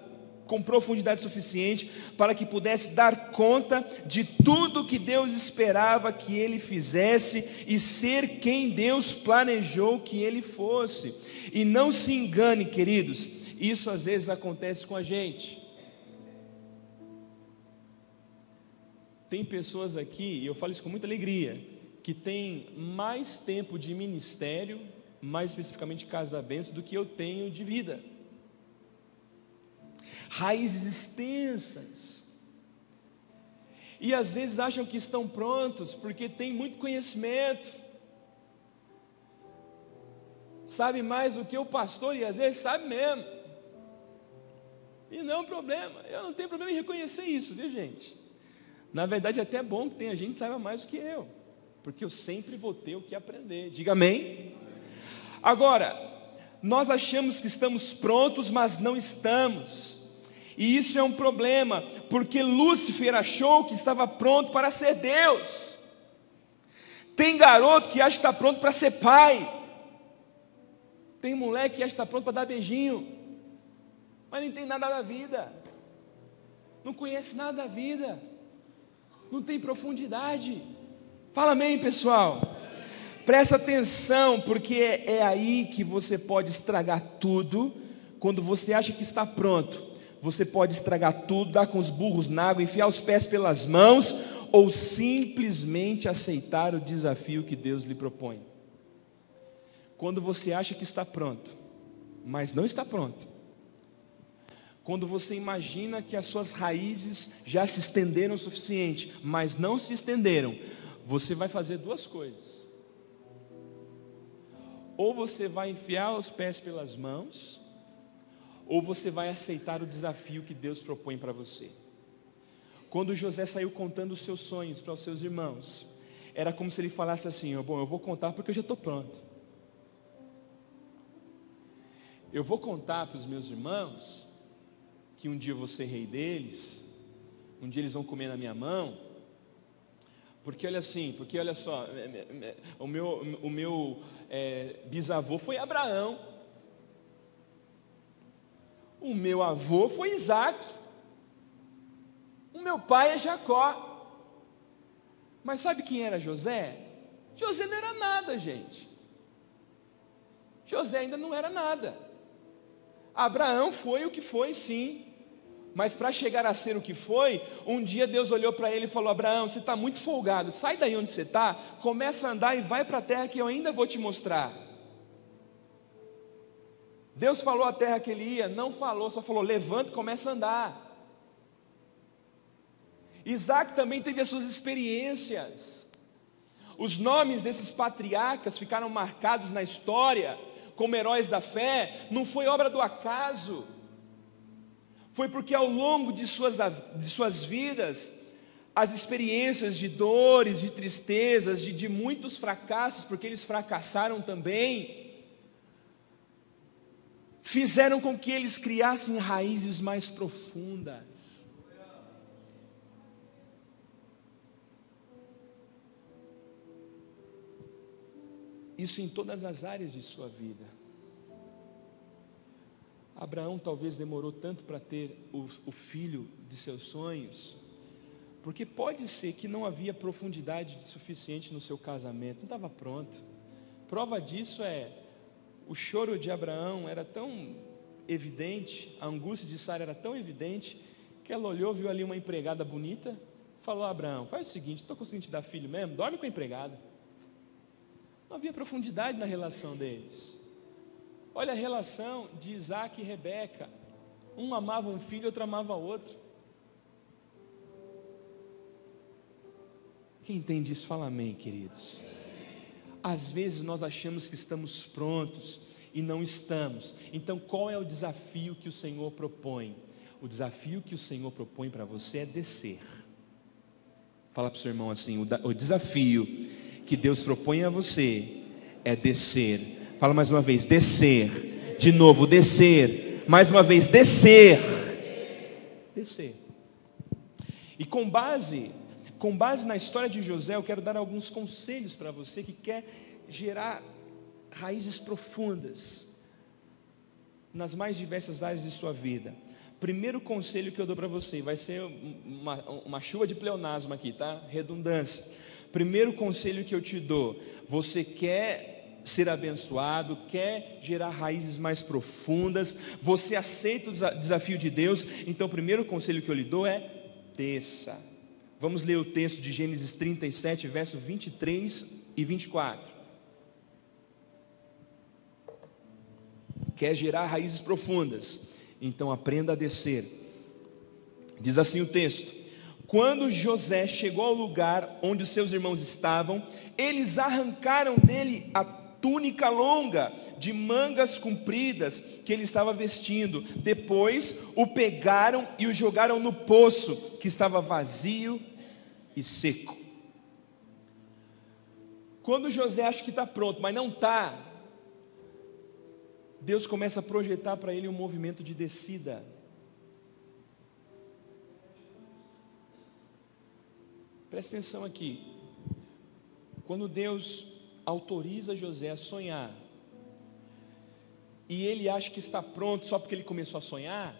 com profundidade suficiente para que pudesse dar conta de tudo que Deus esperava que ele fizesse e ser quem Deus planejou que ele fosse. E não se engane, queridos, isso às vezes acontece com a gente. Tem pessoas aqui, e eu falo isso com muita alegria, que tem mais tempo de ministério, mais especificamente Casa da Bênção, do que eu tenho de vida. Raízes extensas, e às vezes acham que estão prontos, porque tem muito conhecimento, sabe mais do que o pastor, e às vezes sabe mesmo, e não é um problema, eu não tenho problema em reconhecer isso, viu gente? Na verdade é até bom que tenha gente que saiba mais do que eu, porque eu sempre vou ter o que aprender, diga amém? Agora, nós achamos que estamos prontos, mas não estamos. E isso é um problema, porque Lúcifer achou que estava pronto para ser Deus. Tem garoto que acha que está pronto para ser pai. Tem moleque que acha que está pronto para dar beijinho, mas não entende nada da vida, não conhece nada da vida, não tem profundidade. Fala amém, pessoal. Presta atenção, porque é aí que você pode estragar tudo. Quando você acha que está pronto, você pode estragar tudo, dar com os burros na água, enfiar os pés pelas mãos, ou simplesmente aceitar o desafio que Deus lhe propõe. Quando você acha que está pronto, mas não está pronto. Quando você imagina que as suas raízes já se estenderam o suficiente, mas não se estenderam, você vai fazer duas coisas. Ou você vai enfiar os pés pelas mãos, ou você vai aceitar o desafio que Deus propõe para você. Quando José saiu contando os seus sonhos para os seus irmãos, era como se ele falasse assim: bom, eu vou contar porque eu já estou pronto. Eu vou contar para os meus irmãos que um dia eu vou ser rei deles, um dia eles vão comer na minha mão, porque olha só, o meu bisavô foi Abraão, o meu avô foi Isaac, o meu pai é Jacó. Mas sabe quem era José? José não era nada, gente. José ainda não era nada. Abraão foi o que foi, sim, mas para chegar a ser o que foi, um dia Deus olhou para ele e falou: Abraão, você está muito folgado, sai daí onde você está, começa a andar e vai para a terra que eu ainda vou te mostrar. Deus falou a terra que ele ia? Não falou, só falou: levanta e começa a andar. Isaac também teve as suas experiências. Os nomes desses patriarcas ficaram marcados na história como heróis da fé, não foi obra do acaso, foi porque ao longo de suas vidas, as experiências de dores, de tristezas, de muitos fracassos, porque eles fracassaram também, fizeram com que eles criassem raízes mais profundas. Isso em todas as áreas de sua vida. Abraão talvez demorou tanto para ter o filho de seus sonhos, porque pode ser que não havia profundidade suficiente no seu casamento, não estava pronto. Prova disso é o choro de Abraão era tão evidente, a angústia de Sara era tão evidente, que ela olhou, viu ali uma empregada bonita, falou: Abraão, faz o seguinte, estou conseguindo te dar filho mesmo, dorme com a empregada. Não havia profundidade na relação deles. Olha a relação de Isaac e Rebeca. Um amava um filho, outro amava outro. Quem entende isso, fala amém, queridos. Às vezes nós achamos que estamos prontos e não estamos. Então qual é o desafio que o Senhor propõe? O desafio que o Senhor propõe para você é descer. Fala para o seu irmão assim: o desafio que Deus propõe a você é descer. Fala mais uma vez: descer. De novo, descer. Mais uma vez, descer. Descer. E com base na história de José, eu quero dar alguns conselhos para você que quer gerar raízes profundas nas mais diversas áreas de sua vida. Primeiro conselho que eu dou para você, vai ser uma chuva de pleonasmo aqui, tá? Redundância. Primeiro conselho que eu te dou: você quer ser abençoado, quer gerar raízes mais profundas, você aceita o desafio de Deus, então o primeiro conselho que eu lhe dou é: desça. Vamos ler o texto de Gênesis 37, verso 23 e 24. Quer gerar raízes profundas? Então aprenda a descer. Diz assim o texto: quando José chegou ao lugar onde os seus irmãos estavam, eles arrancaram dele a túnica longa de mangas compridas que ele estava vestindo. Depois o pegaram e o jogaram no poço, que estava vazio e seco. Quando José acha que está pronto, mas não está, Deus começa a projetar para ele um movimento de descida. Presta atenção aqui. Quando Deus autoriza José a sonhar, e ele acha que está pronto só porque ele começou a sonhar,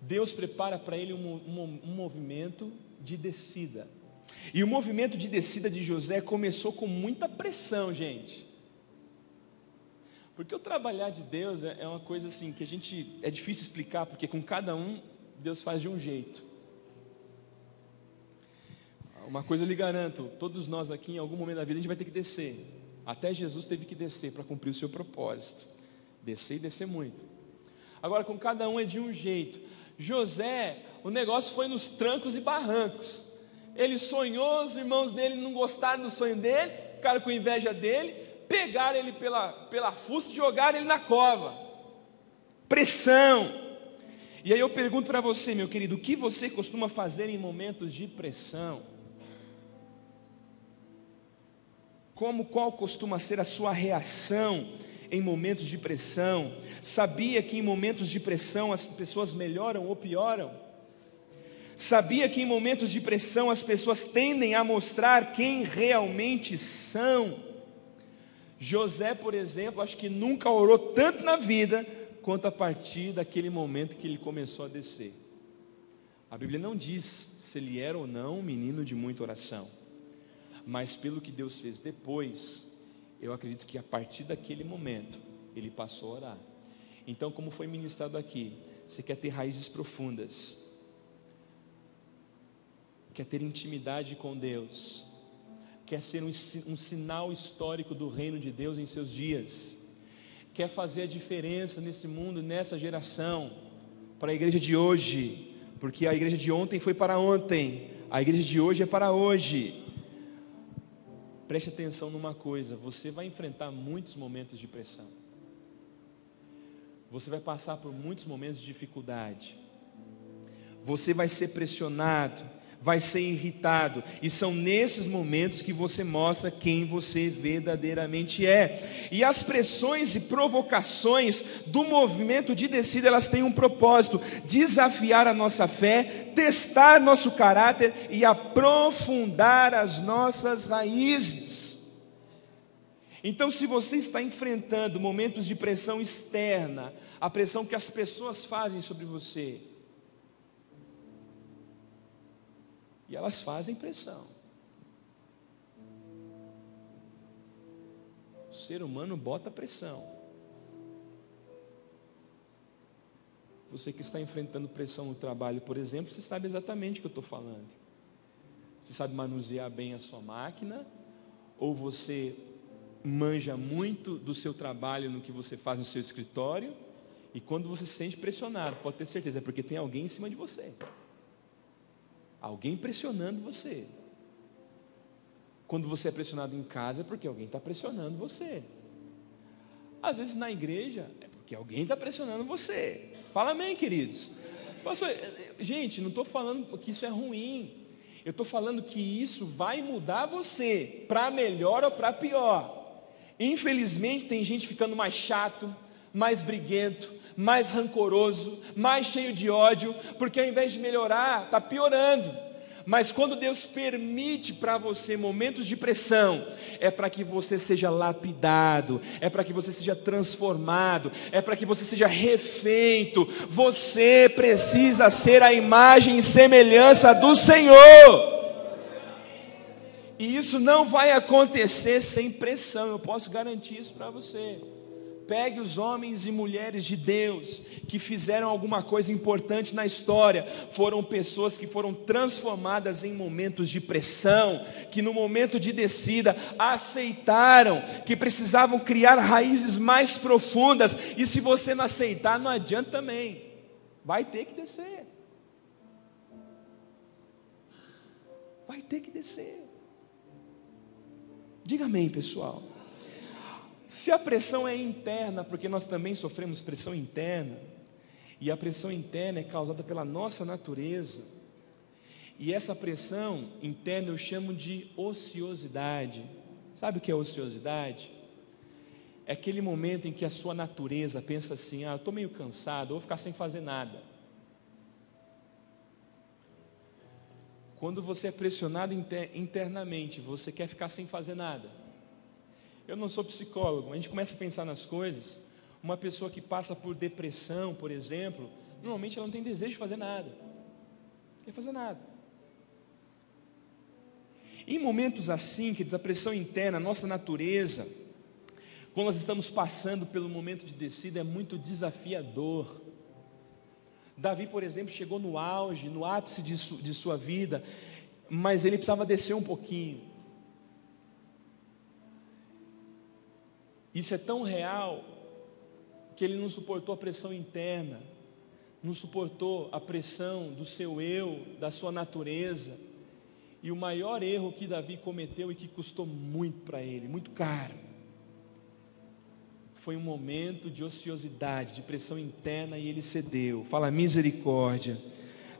Deus prepara para ele um movimento de descida. E o movimento de descida de José começou com muita pressão, gente. Porque o trabalhar de Deus é uma coisa assim que é difícil explicar, porque com cada um Deus faz de um jeito. Uma coisa eu lhe garanto: todos nós aqui em algum momento da vida a gente vai ter que descer. Até Jesus teve que descer para cumprir o seu propósito. Descer e descer muito. Agora com cada um é de um jeito. José, o negócio foi nos trancos e barrancos. Ele sonhou, os irmãos dele não gostaram do sonho dele, ficaram com inveja dele, pegaram ele pela fuça e jogaram ele na cova. Pressão. E aí eu pergunto para você, meu querido: o que você costuma fazer em momentos de pressão? Qual costuma ser a sua reação em momentos de pressão? Sabia que em momentos de pressão as pessoas melhoram ou pioram? Sabia que em momentos de pressão as pessoas tendem a mostrar quem realmente são? José, por exemplo, acho que nunca orou tanto na vida quanto a partir daquele momento que ele começou a descer. A Bíblia não diz se ele era ou não um menino de muita oração, mas pelo que Deus fez depois, eu acredito que a partir daquele momento ele passou a orar. Então, como foi ministrado aqui, você quer ter raízes profundas, quer ter intimidade com Deus, quer ser um sinal histórico do reino de Deus em seus dias, quer fazer a diferença nesse mundo, nessa geração, para a igreja de hoje, porque a igreja de ontem foi para ontem, a igreja de hoje é para hoje. Preste atenção numa coisa: você vai enfrentar muitos momentos de pressão, você vai passar por muitos momentos de dificuldade, você vai ser pressionado, vai ser irritado, e são nesses momentos que você mostra quem você verdadeiramente é. E as pressões e provocações do movimento de descida, elas têm um propósito: desafiar a nossa fé, testar nosso caráter e aprofundar as nossas raízes. Então, se você está enfrentando momentos de pressão externa, a pressão que as pessoas fazem sobre você, e elas fazem pressão. O ser humano bota pressão. Você que está enfrentando pressão no trabalho, por exemplo, você sabe exatamente o que eu estou falando. Você sabe manusear bem a sua máquina? Ou você manja muito do seu trabalho, no que você faz no seu escritório, e quando você se sente pressionado, pode ter certeza, é porque tem alguém em cima de você, alguém pressionando você. Quando você é pressionado em casa, é porque alguém está pressionando você. Às vezes na igreja, é porque alguém está pressionando você. Fala amém, queridos. Pastor, gente, não estou falando que isso é ruim, eu estou falando que isso vai mudar você, para melhor ou para pior. Infelizmente tem gente ficando mais chato, mais briguento, mais rancoroso, mais cheio de ódio, porque ao invés de melhorar, está piorando. Mas quando Deus permite para você momentos de pressão, é para que você seja lapidado, é para que você seja transformado, é para que você seja refeito. Você precisa ser a imagem e semelhança do Senhor. E isso não vai acontecer sem pressão, eu posso garantir isso para você. Pegue os homens e mulheres de Deus que fizeram alguma coisa importante na história. Foram pessoas que foram transformadas em momentos de pressão, que no momento de descida aceitaram que precisavam criar raízes mais profundas. E se você não aceitar, não adianta também, vai ter que descer. Vai ter que descer. Diga amém, pessoal. Se a pressão é interna, porque nós também sofremos pressão interna, e a pressão interna é causada pela nossa natureza, e essa pressão interna eu chamo de ociosidade. Sabe o que é ociosidade? É aquele momento em que a sua natureza pensa assim: eu estou meio cansado, eu vou ficar sem fazer nada. Quando você é pressionado internamente, você quer ficar sem fazer nada. Eu não sou psicólogo, a gente começa a pensar nas coisas. Uma pessoa que passa por depressão, por exemplo, normalmente ela não tem desejo de fazer nada, não quer fazer nada. Em momentos assim, que a pressão interna, a nossa natureza, quando nós estamos passando pelo momento de descida, é muito desafiador. Davi, por exemplo, chegou no auge, no ápice de sua vida, mas ele precisava descer um pouquinho. Isso é tão real que ele não suportou a pressão interna, não suportou a pressão do seu eu, da sua natureza. E o maior erro que Davi cometeu e que custou muito para ele, muito caro, foi um momento de ociosidade, de pressão interna, e ele cedeu. Fala misericórdia.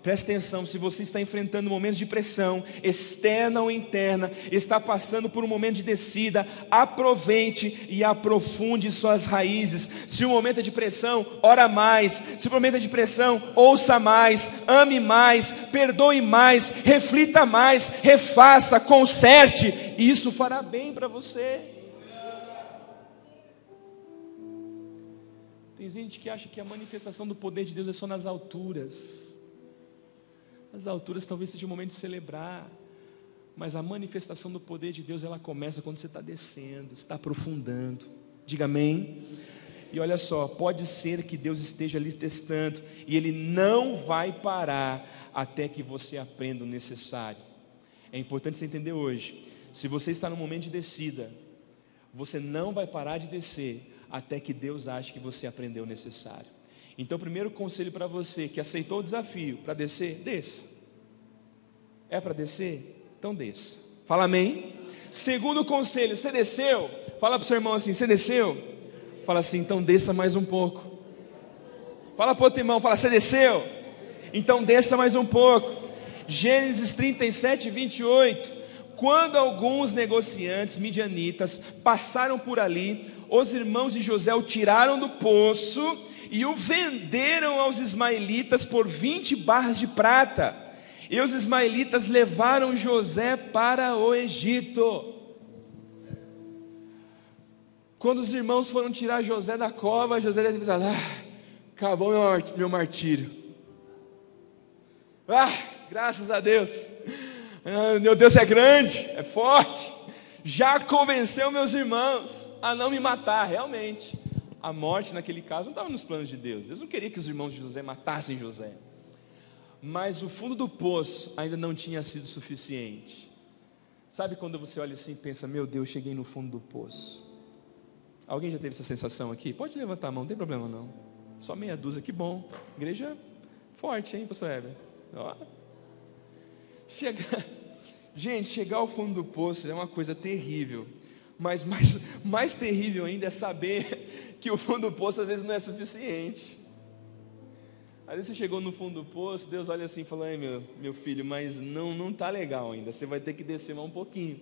Presta atenção, se você está enfrentando momentos de pressão, externa ou interna, está passando por um momento de descida, aproveite e aprofunde suas raízes. Se o momento é de pressão, ora mais. Se o momento é de pressão, ouça mais, ame mais, perdoe mais, reflita mais, refaça, conserte, e isso fará bem para você. Tem gente que acha que a manifestação do poder de Deus é só nas alturas. As alturas talvez seja o momento de celebrar, mas a manifestação do poder de Deus, ela começa quando você está descendo, está aprofundando. Diga amém. E olha só, pode ser que Deus esteja lhe testando, e Ele não vai parar até que você aprenda o necessário. É importante você entender hoje, se você está no momento de descida, você não vai parar de descer até que Deus ache que você aprendeu o necessário. Então, o primeiro conselho para você que aceitou o desafio para descer, desça. É para descer? Então desça. Fala amém. Segundo conselho, você desceu? Fala para o seu irmão assim: você desceu? Fala assim: então desça mais um pouco. Fala para o outro irmão, fala: você desceu? Então desça mais um pouco. Gênesis 37, 28. Quando alguns negociantes midianitas passaram por ali, os irmãos de José o tiraram do poço e o venderam aos ismaelitas por 20 barras de prata. E os ismaelitas levaram José para o Egito. Quando os irmãos foram tirar José da cova, José deve pensar: acabou meu martírio. Graças a Deus. Meu Deus é grande, é forte. Já convenceu meus irmãos a não me matar. Realmente, a morte naquele caso não estava nos planos de Deus. Deus não queria que os irmãos de José matassem José. Mas o fundo do poço ainda não tinha sido suficiente. Sabe quando você olha assim e pensa: meu Deus, cheguei no fundo do poço. Alguém já teve essa sensação aqui? Pode levantar a mão, não tem problema não. Só meia dúzia, que bom. Igreja forte, hein, pastor Heber? Ó. Gente, chegar ao fundo do poço é uma coisa terrível. Mas mais terrível ainda é saber que o fundo do poço às vezes não é suficiente. Às vezes você chegou no fundo do poço, Deus olha assim e fala: ai meu filho, mas não está legal ainda, você vai ter que descer mais um pouquinho.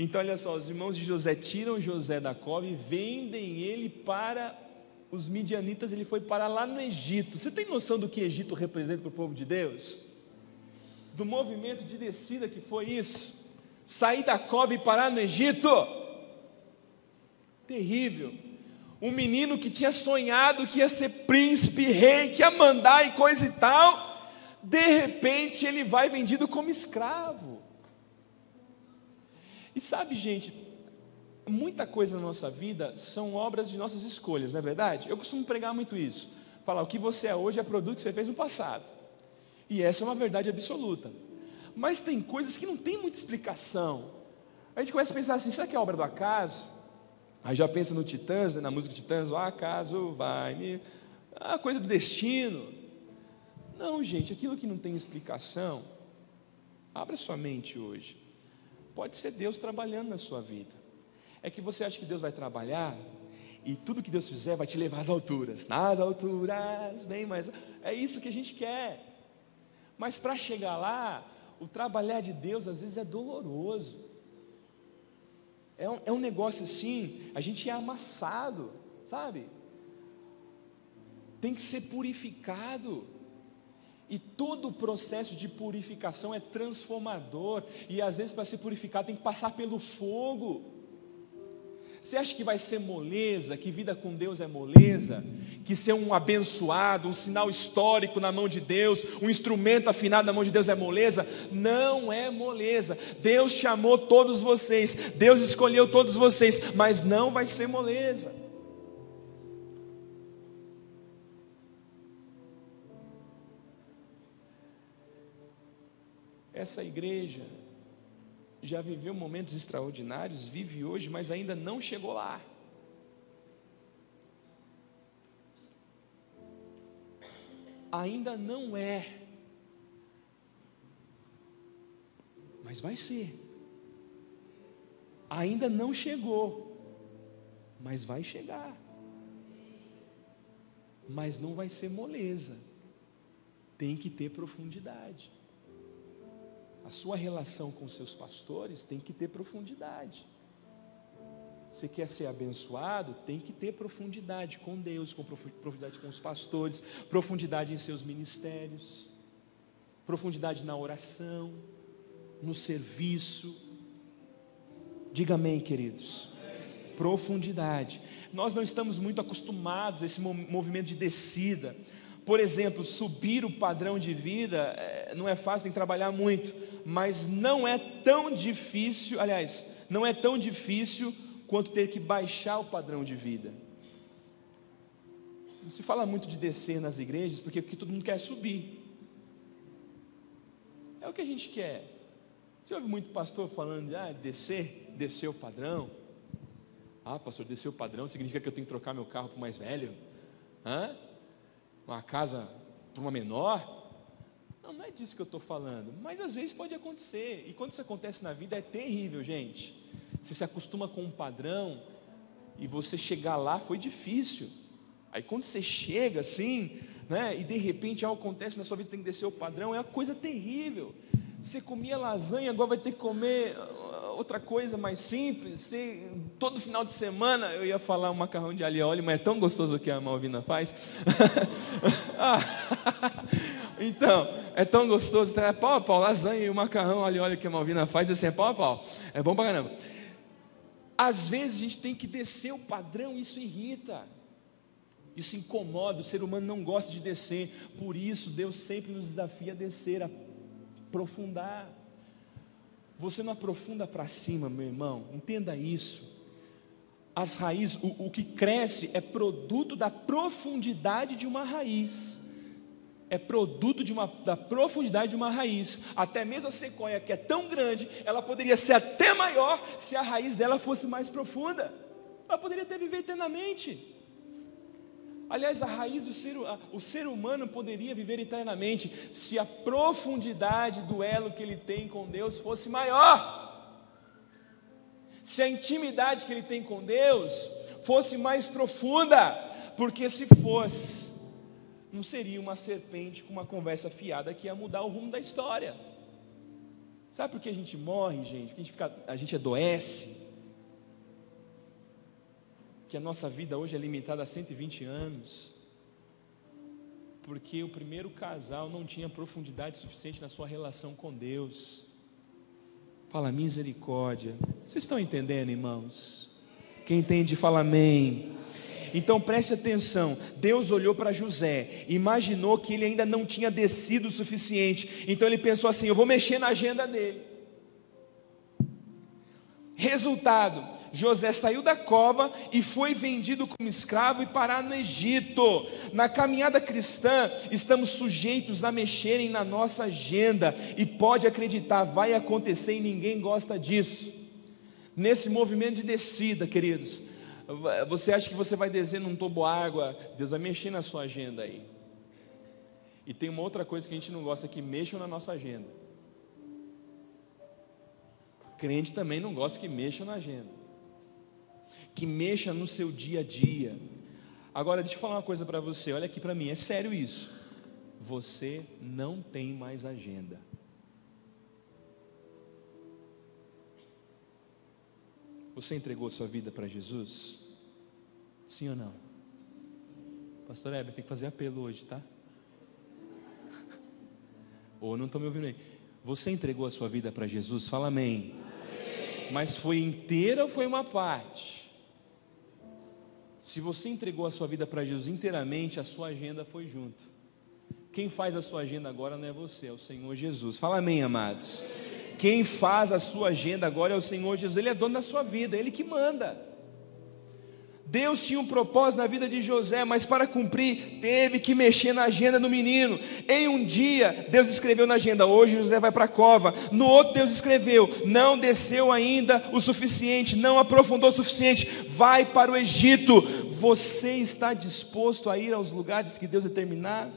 Então olha só, os irmãos de José tiram José da cova e vendem ele para os midianitas. Ele foi parar lá no Egito. Você tem noção do que Egito representa para o povo de Deus? Do movimento de descida que foi isso? Sair da cova e parar no Egito? Terrível. Um menino que tinha sonhado que ia ser príncipe, rei, que ia mandar e coisa e tal, de repente ele vai vendido como escravo. E sabe, gente, muita coisa na nossa vida são obras de nossas escolhas, não é verdade? Eu costumo pregar muito isso, falar: o que você é hoje é produto que você fez no passado, e essa é uma verdade absoluta. Mas tem coisas que não tem muita explicação. A gente começa a pensar assim: será que é obra do acaso? Aí já pensa no Titãs, na música Titãs: o acaso vai me... a coisa do destino. Não, gente, aquilo que não tem explicação, abra sua mente hoje. Pode ser Deus trabalhando na sua vida. É que você acha que Deus vai trabalhar e tudo que Deus fizer vai te levar às alturas. Nas alturas, bem mais... É isso que a gente quer. Mas para chegar lá, o trabalhar de Deus às vezes é doloroso. É um negócio assim, a gente é amassado, sabe? Tem que ser purificado. E todo o processo de purificação é transformador. E às vezes para ser purificado tem que passar pelo fogo. Você acha que vai ser moleza, que vida com Deus é moleza, que ser um abençoado, um sinal histórico na mão de Deus, um instrumento afinado na mão de Deus é moleza? Não é moleza. Deus chamou todos vocês, Deus escolheu todos vocês, mas não vai ser moleza. Essa igreja já viveu momentos extraordinários, vive hoje, mas ainda não chegou lá. Ainda não é, mas vai ser. Ainda não chegou, mas vai chegar. Mas não vai ser moleza, tem que ter profundidade. A sua relação com seus pastores tem que ter profundidade. Você quer ser abençoado, tem que ter profundidade com Deus, com profundidade com os pastores, profundidade em seus ministérios, profundidade na oração, no serviço. Diga amém, queridos. Profundidade. Nós não estamos muito acostumados a esse movimento de descida. Por exemplo, subir o padrão de vida não é fácil, tem que trabalhar muito, mas não é tão difícil, aliás, não é tão difícil quanto ter que baixar o padrão de vida. Não se fala muito de descer nas igrejas, porque todo mundo quer subir. É o que a gente quer. Você ouve muito pastor falando de descer o padrão. Pastor, descer o padrão significa que eu tenho que trocar meu carro para o mais velho? Uma casa para uma menor? Não é disso que eu estou falando, mas às vezes pode acontecer, e quando isso acontece na vida é terrível, gente. Você se acostuma com um padrão, e você chegar lá foi difícil. Aí quando você chega assim, e de repente algo acontece na sua vida, você tem que descer o padrão, é uma coisa terrível. Você comia lasanha, agora vai ter que comer outra coisa mais simples. Todo final de semana eu ia falar um macarrão de alho e óleo, mas é tão gostoso que a Malvina faz. Então, é tão gostoso, é pau a pau, lasanha e o macarrão alho e óleo que a Malvina faz, assim, é pau a pau, é bom pra caramba. Às vezes a gente tem que descer o padrão, isso irrita, isso incomoda, o ser humano não gosta de descer. Por isso Deus sempre nos desafia a descer, a aprofundar. Você não aprofunda para cima, meu irmão, entenda isso. As raízes, o que cresce é produto da profundidade de uma raiz. É produto da profundidade de uma raiz. Até mesmo a sequoia, que é tão grande, ela poderia ser até maior se a raiz dela fosse mais profunda. ela poderia até viver eternamente. Aliás, a raiz do o ser humano poderia viver eternamente se a profundidade do elo que ele tem com Deus fosse maior. Se a intimidade que ele tem com Deus fosse mais profunda, porque se fosse, não seria uma serpente com uma conversa fiada que ia mudar o rumo da história. Sabe por que a gente morre, gente? Porque a gente adoece? Que a nossa vida hoje é limitada a 120 anos, porque o primeiro casal não tinha profundidade suficiente na sua relação com Deus. Fala misericórdia. Vocês estão entendendo, irmãos? Quem entende, fala amém. Então preste atenção, Deus olhou para José, imaginou que ele ainda não tinha descido o suficiente, então ele pensou assim: eu vou mexer na agenda dele. Resultado, José saiu da cova e foi vendido como escravo e parar no Egito. Na caminhada cristã, estamos sujeitos a mexerem na nossa agenda, e pode acreditar, vai acontecer e ninguém gosta disso. Nesse movimento de descida, queridos, você acha que você vai descer num toboágua, Deus vai mexer na sua agenda aí. E tem uma outra coisa que a gente não gosta, que mexam na nossa agenda. Crente também não gosta que mexam na agenda, que mexa no seu dia a dia. Agora deixa eu falar uma coisa para você, olha aqui para mim, é sério isso. Você não tem mais agenda. Você entregou sua vida para Jesus? Sim ou não? Pastor Heber, tem que fazer apelo hoje, tá? Ou não estou me ouvindo aí. Você entregou a sua vida para Jesus? Fala amém. Amém. Mas foi inteira ou foi uma parte? Se você entregou a sua vida para Jesus inteiramente, a sua agenda foi junto. Quem faz a sua agenda agora não é você, é o Senhor Jesus. Fala amém, amados. Quem faz a sua agenda agora é o Senhor Jesus. Ele é dono da sua vida, Ele que manda. Deus tinha um propósito na vida de José, mas para cumprir, teve que mexer na agenda do menino. Em um dia, Deus escreveu na agenda: hoje José vai para a cova. No outro, Deus escreveu: não desceu ainda o suficiente, não aprofundou o suficiente, vai para o Egito. Você está disposto a ir aos lugares que Deus determinar?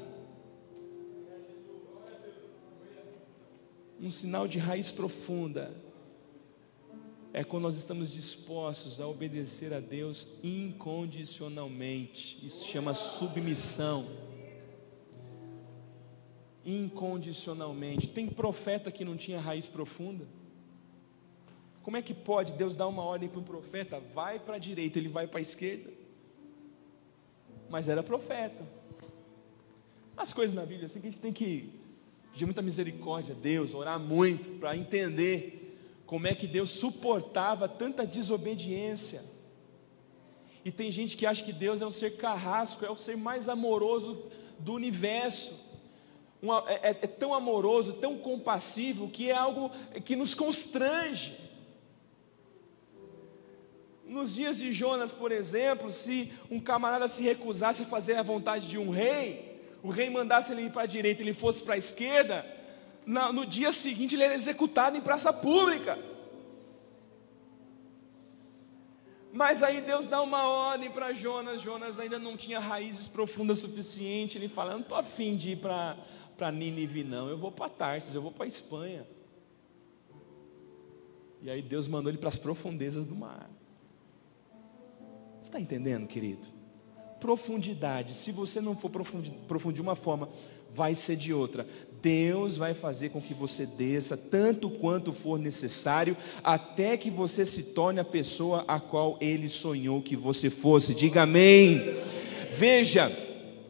Um sinal de raiz profunda é quando nós estamos dispostos a obedecer a Deus incondicionalmente. Isso se chama submissão. Incondicionalmente. Tem profeta que não tinha raiz profunda? Como é que pode Deus dar uma ordem para um profeta? Vai para a direita, ele vai para a esquerda. Mas era profeta. As coisas na Bíblia assim que a gente tem que pedir muita misericórdia a Deus, orar muito para entender como é que Deus suportava tanta desobediência. E tem gente que acha que Deus é um ser carrasco, é o ser mais amoroso do universo. É tão amoroso, tão compassivo, que é algo que nos constrange. Nos dias de Jonas, por exemplo, se um camarada se recusasse a fazer a vontade de um rei, o rei mandasse ele ir para a direita e ele fosse para a esquerda, no dia seguinte ele era executado em praça pública. Mas aí Deus dá uma ordem para Jonas. Jonas ainda não tinha raízes profundas o suficiente. Ele fala: eu não estou afim de ir para Nínive não, eu vou para Tarsis, eu vou para a Espanha. E aí Deus mandou ele para as profundezas do mar. Você está entendendo, querido? Profundidade, se você não for profundo de uma forma, vai ser de outra. Deus vai fazer com que você desça tanto quanto for necessário, até que você se torne a pessoa a qual Ele sonhou que você fosse. Diga amém. Veja,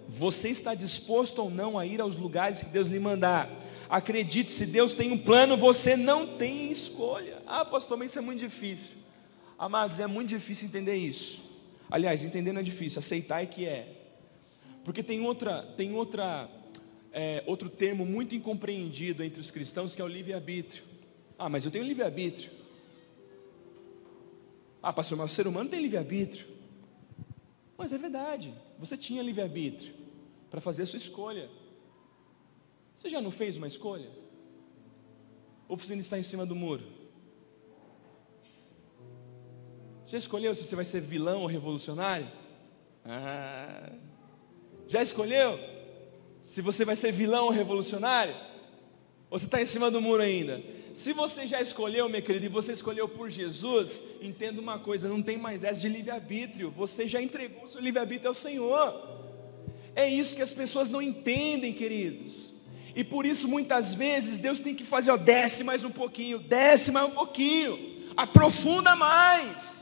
você está disposto ou não a ir aos lugares que Deus lhe mandar? Acredite, se Deus tem um plano, você não tem escolha. Ah, pastor, mas isso é muito difícil. Amados, é muito difícil entender isso. Aliás, entender não é difícil, aceitar é que é. Porque tem outro termo muito incompreendido entre os cristãos, que é o livre-arbítrio. Ah, mas eu tenho livre-arbítrio. Ah, pastor, mas o ser humano tem livre-arbítrio. Mas é verdade, você tinha livre-arbítrio para fazer a sua escolha. Você já não fez uma escolha? Ou você ainda está em cima do muro? Já escolheu se você vai ser vilão ou revolucionário? Já escolheu se você vai ser vilão ou revolucionário? Ou você está em cima do muro ainda? Se você já escolheu, minha querida, e você escolheu por Jesus, entenda uma coisa, não tem mais essa de livre-arbítrio. Você já entregou o seu livre-arbítrio ao Senhor. É isso que as pessoas não entendem, queridos. E por isso muitas vezes Deus tem que fazer, desce mais um pouquinho, desce mais um pouquinho, aprofunda mais.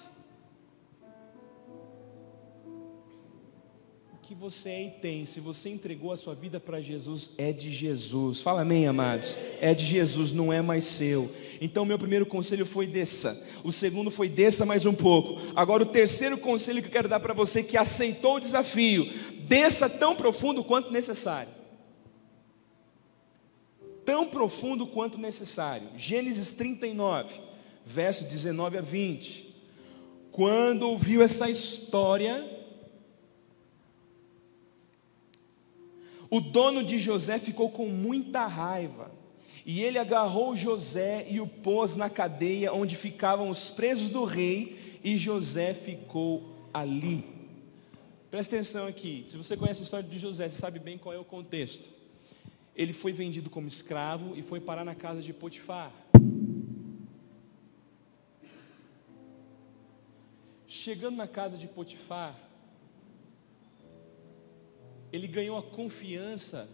O que você é e tem, se você entregou a sua vida para Jesus, é de Jesus. Fala amém, amados. É de Jesus, não é mais seu. Então meu primeiro conselho foi desça. O segundo foi desça mais um pouco. Agora o terceiro conselho que eu quero dar para você que aceitou o desafio: desça tão profundo quanto necessário. Tão profundo quanto necessário. Gênesis 39, verso 19 a 20. Quando ouviu essa história, o dono de José ficou com muita raiva, e ele agarrou José e o pôs na cadeia onde ficavam os presos do rei, e José ficou ali. Presta atenção aqui, se você conhece a história de José, você sabe bem qual é o contexto. Ele foi vendido como escravo e foi parar na casa de Potifar. Chegando na casa de Potifar, ele ganhou a confiança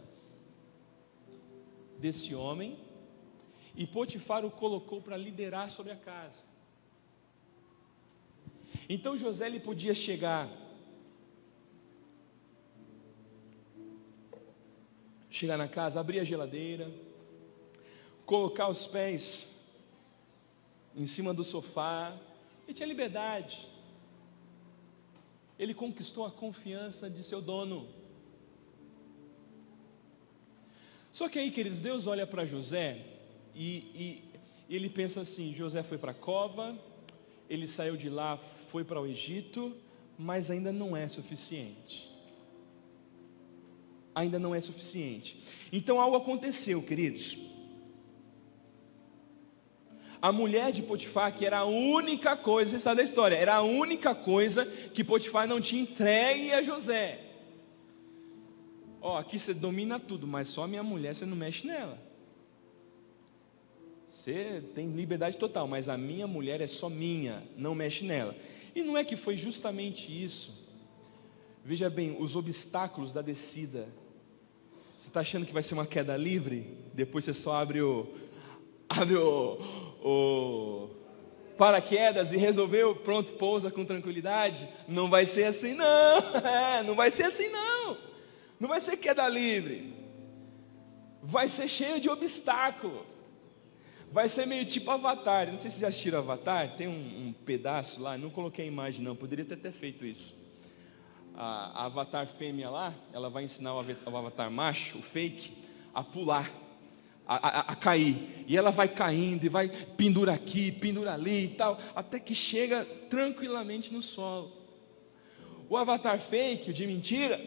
desse homem, e Potifar o colocou para liderar sobre a casa. Então José, ele podia chegar na casa, abrir a geladeira, colocar os pés em cima do sofá, ele tinha liberdade. Ele conquistou a confiança de seu dono. Só que aí, queridos, Deus olha para José e ele pensa assim: José foi para a cova, ele saiu de lá, foi para o Egito, mas ainda não é suficiente. Ainda não é suficiente. Então algo aconteceu, queridos. A mulher de Potifar, que era a única coisa, você sabe da história, era a única coisa que Potifar não tinha entregue a José. Aqui você domina tudo, mas só a minha mulher você não mexe nela. Você tem liberdade total, mas a minha mulher é só minha, não mexe nela. E não é que foi justamente isso. Veja bem, os obstáculos da descida. Você está achando que vai ser uma queda livre? Depois você só abre o paraquedas e resolveu, pronto, pousa com tranquilidade. Não vai ser assim não. Não vai ser assim não. Não vai ser queda livre. Vai ser cheio de obstáculo. Vai ser meio tipo Avatar. Não sei se já assistiram Avatar. Tem um pedaço lá, não coloquei a imagem não, poderia ter feito isso. A Avatar fêmea lá, ela vai ensinar o Avatar macho, o fake, a pular, a cair. E ela vai caindo e vai pendura aqui, pendura ali e tal, até que chega tranquilamente no solo. O Avatar fake, o de mentira,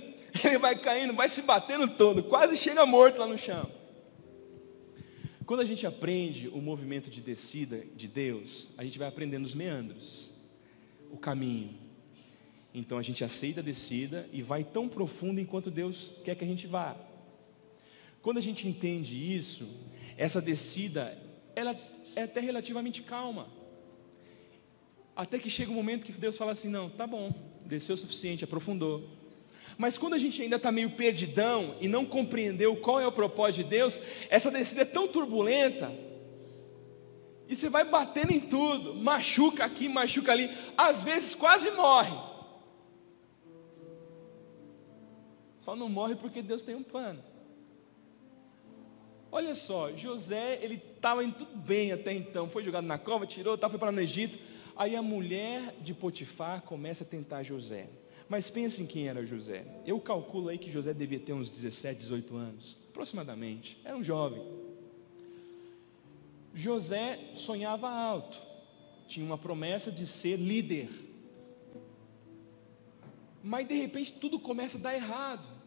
ele vai caindo, vai se batendo todo, quase chega morto lá no chão. Quando a gente aprende o movimento de descida de Deus, a gente vai aprendendo os meandros, o caminho. Então a gente aceita a descida e vai tão profundo enquanto Deus quer que a gente vá. Quando a gente entende isso, essa descida, ela é até relativamente calma. Até que chega um momento que Deus fala assim: não, tá bom, desceu o suficiente, aprofundou. Mas quando a gente ainda está meio perdidão e não compreendeu qual é o propósito de Deus, essa descida é tão turbulenta, e você vai batendo em tudo, machuca aqui, machuca ali, às vezes quase morre. Só não morre porque Deus tem um plano. Olha só, José, ele estava indo tudo bem até então, foi jogado na cova, tirou, foi para no Egito. Aí a mulher de Potifar começa a tentar José. Mas pense em quem era José. Eu calculo aí que José devia ter uns 17, 18 anos, aproximadamente, era um jovem. José sonhava alto, tinha uma promessa de ser líder. Mas de repente tudo começa a dar errado.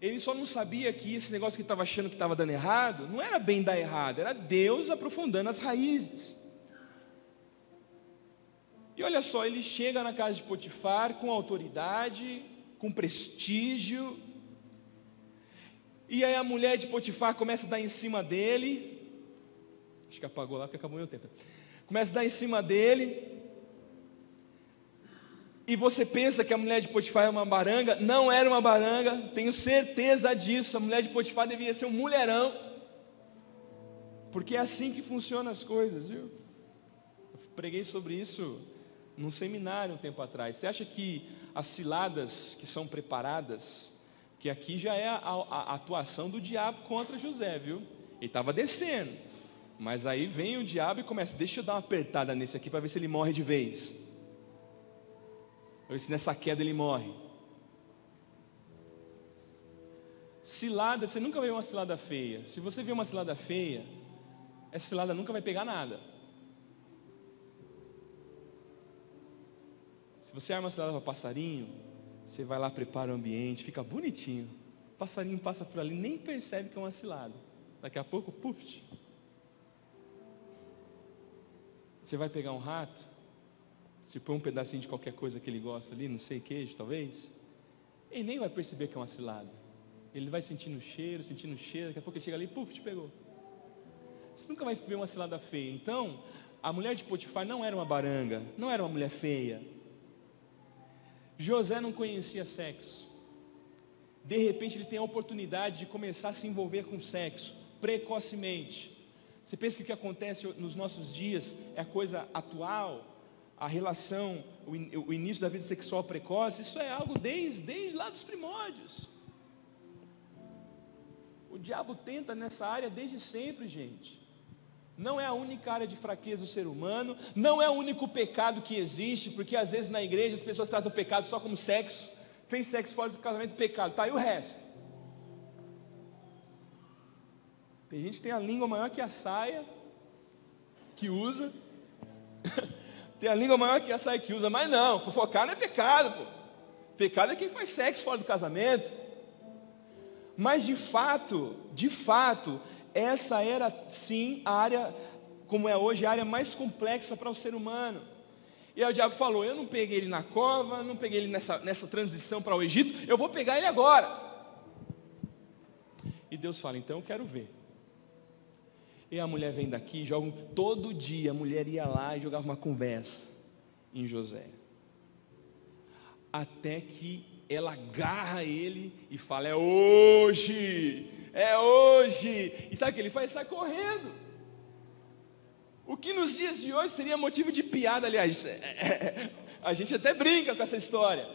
Ele só não sabia que esse negócio que estava achando que estava dando errado, não era bem dar errado, era Deus aprofundando as raízes. E olha só, ele chega na casa de Potifar com autoridade, com prestígio, e aí a mulher de Potifar começa a dar em cima dele. Acho que apagou lá porque acabou o meu tempo. Começa a dar em cima dele. E você pensa que a mulher de Potifar é uma baranga? Não era uma baranga, tenho certeza disso. A mulher de Potifar devia ser um mulherão, porque é assim que funcionam as coisas, viu? Eu preguei sobre isso num seminário um tempo atrás. Você acha que as ciladas que são preparadas, que aqui já é a atuação do diabo contra José, viu? Ele estava descendo, mas aí vem o diabo e começa: deixa eu dar uma apertada nesse aqui para ver se ele morre de vez. Ou se nessa queda ele morre. Cilada, você nunca vê uma cilada feia. Se você vê uma cilada feia, essa cilada nunca vai pegar nada. Se você arma uma cilada para passarinho, você vai lá, prepara o ambiente, fica bonitinho. O passarinho passa por ali, nem percebe que é uma cilada. Daqui a pouco, puf. Você vai pegar um rato, se põe um pedacinho de qualquer coisa que ele gosta ali, não sei, queijo talvez, ele nem vai perceber que é uma cilada. Ele vai sentindo o cheiro, daqui a pouco ele chega ali, puf, te pegou. Você nunca vai ver uma cilada feia. Então, a mulher de Potifar não era uma baranga, não era uma mulher feia. José não conhecia sexo. De repente ele tem a oportunidade de começar a se envolver com sexo, precocemente. Você pensa que o que acontece nos nossos dias é a coisa atual? A relação, o início da vida sexual precoce, isso é algo desde lá dos primórdios. O diabo tenta nessa área desde sempre, gente. Não é a única área de fraqueza do ser humano, não é o único pecado que existe, porque às vezes na igreja as pessoas tratam o pecado só como sexo. Fez sexo fora do casamento, pecado, tá aí o resto. Tem gente que tem a língua maior que a saia que usa. Tem a língua maior que a saia que usa, mas não, fofocar não é pecado, pô. Pecado é quem faz sexo fora do casamento. Mas de fato, essa era sim a área, como é hoje, a área mais complexa para o ser humano. E aí o diabo falou: eu não peguei ele na cova, não peguei ele nessa transição para o Egito, eu vou pegar ele agora. E Deus fala: então eu quero ver. E a mulher vem daqui, todo dia a mulher ia lá e jogava uma conversa em José, até que ela agarra ele e fala: é hoje. E sabe o que ele faz? Ele sai correndo. O que nos dias de hoje seria motivo de piada, aliás, a gente até brinca com essa história,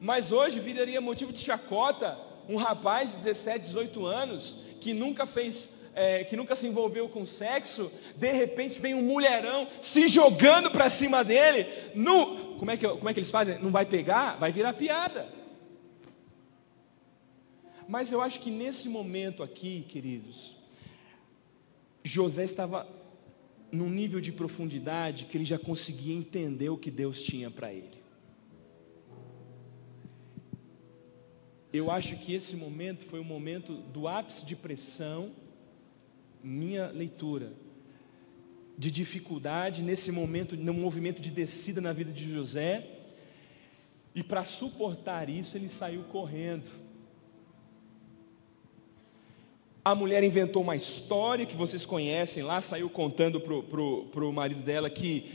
mas hoje viraria motivo de chacota. Um rapaz de 17, 18 anos, que nunca se envolveu com sexo, de repente vem um mulherão se jogando para cima dele, como é que eles fazem? Não vai pegar? Vai virar piada. Mas eu acho que nesse momento aqui, queridos, José estava num nível de profundidade que ele já conseguia entender o que Deus tinha para ele. Eu acho que esse momento foi o momento do ápice de pressão, minha leitura, de dificuldade, nesse momento, num movimento de descida na vida de José, e para suportar isso, ele saiu correndo. A mulher inventou uma história que vocês conhecem lá, saiu contando pro marido dela que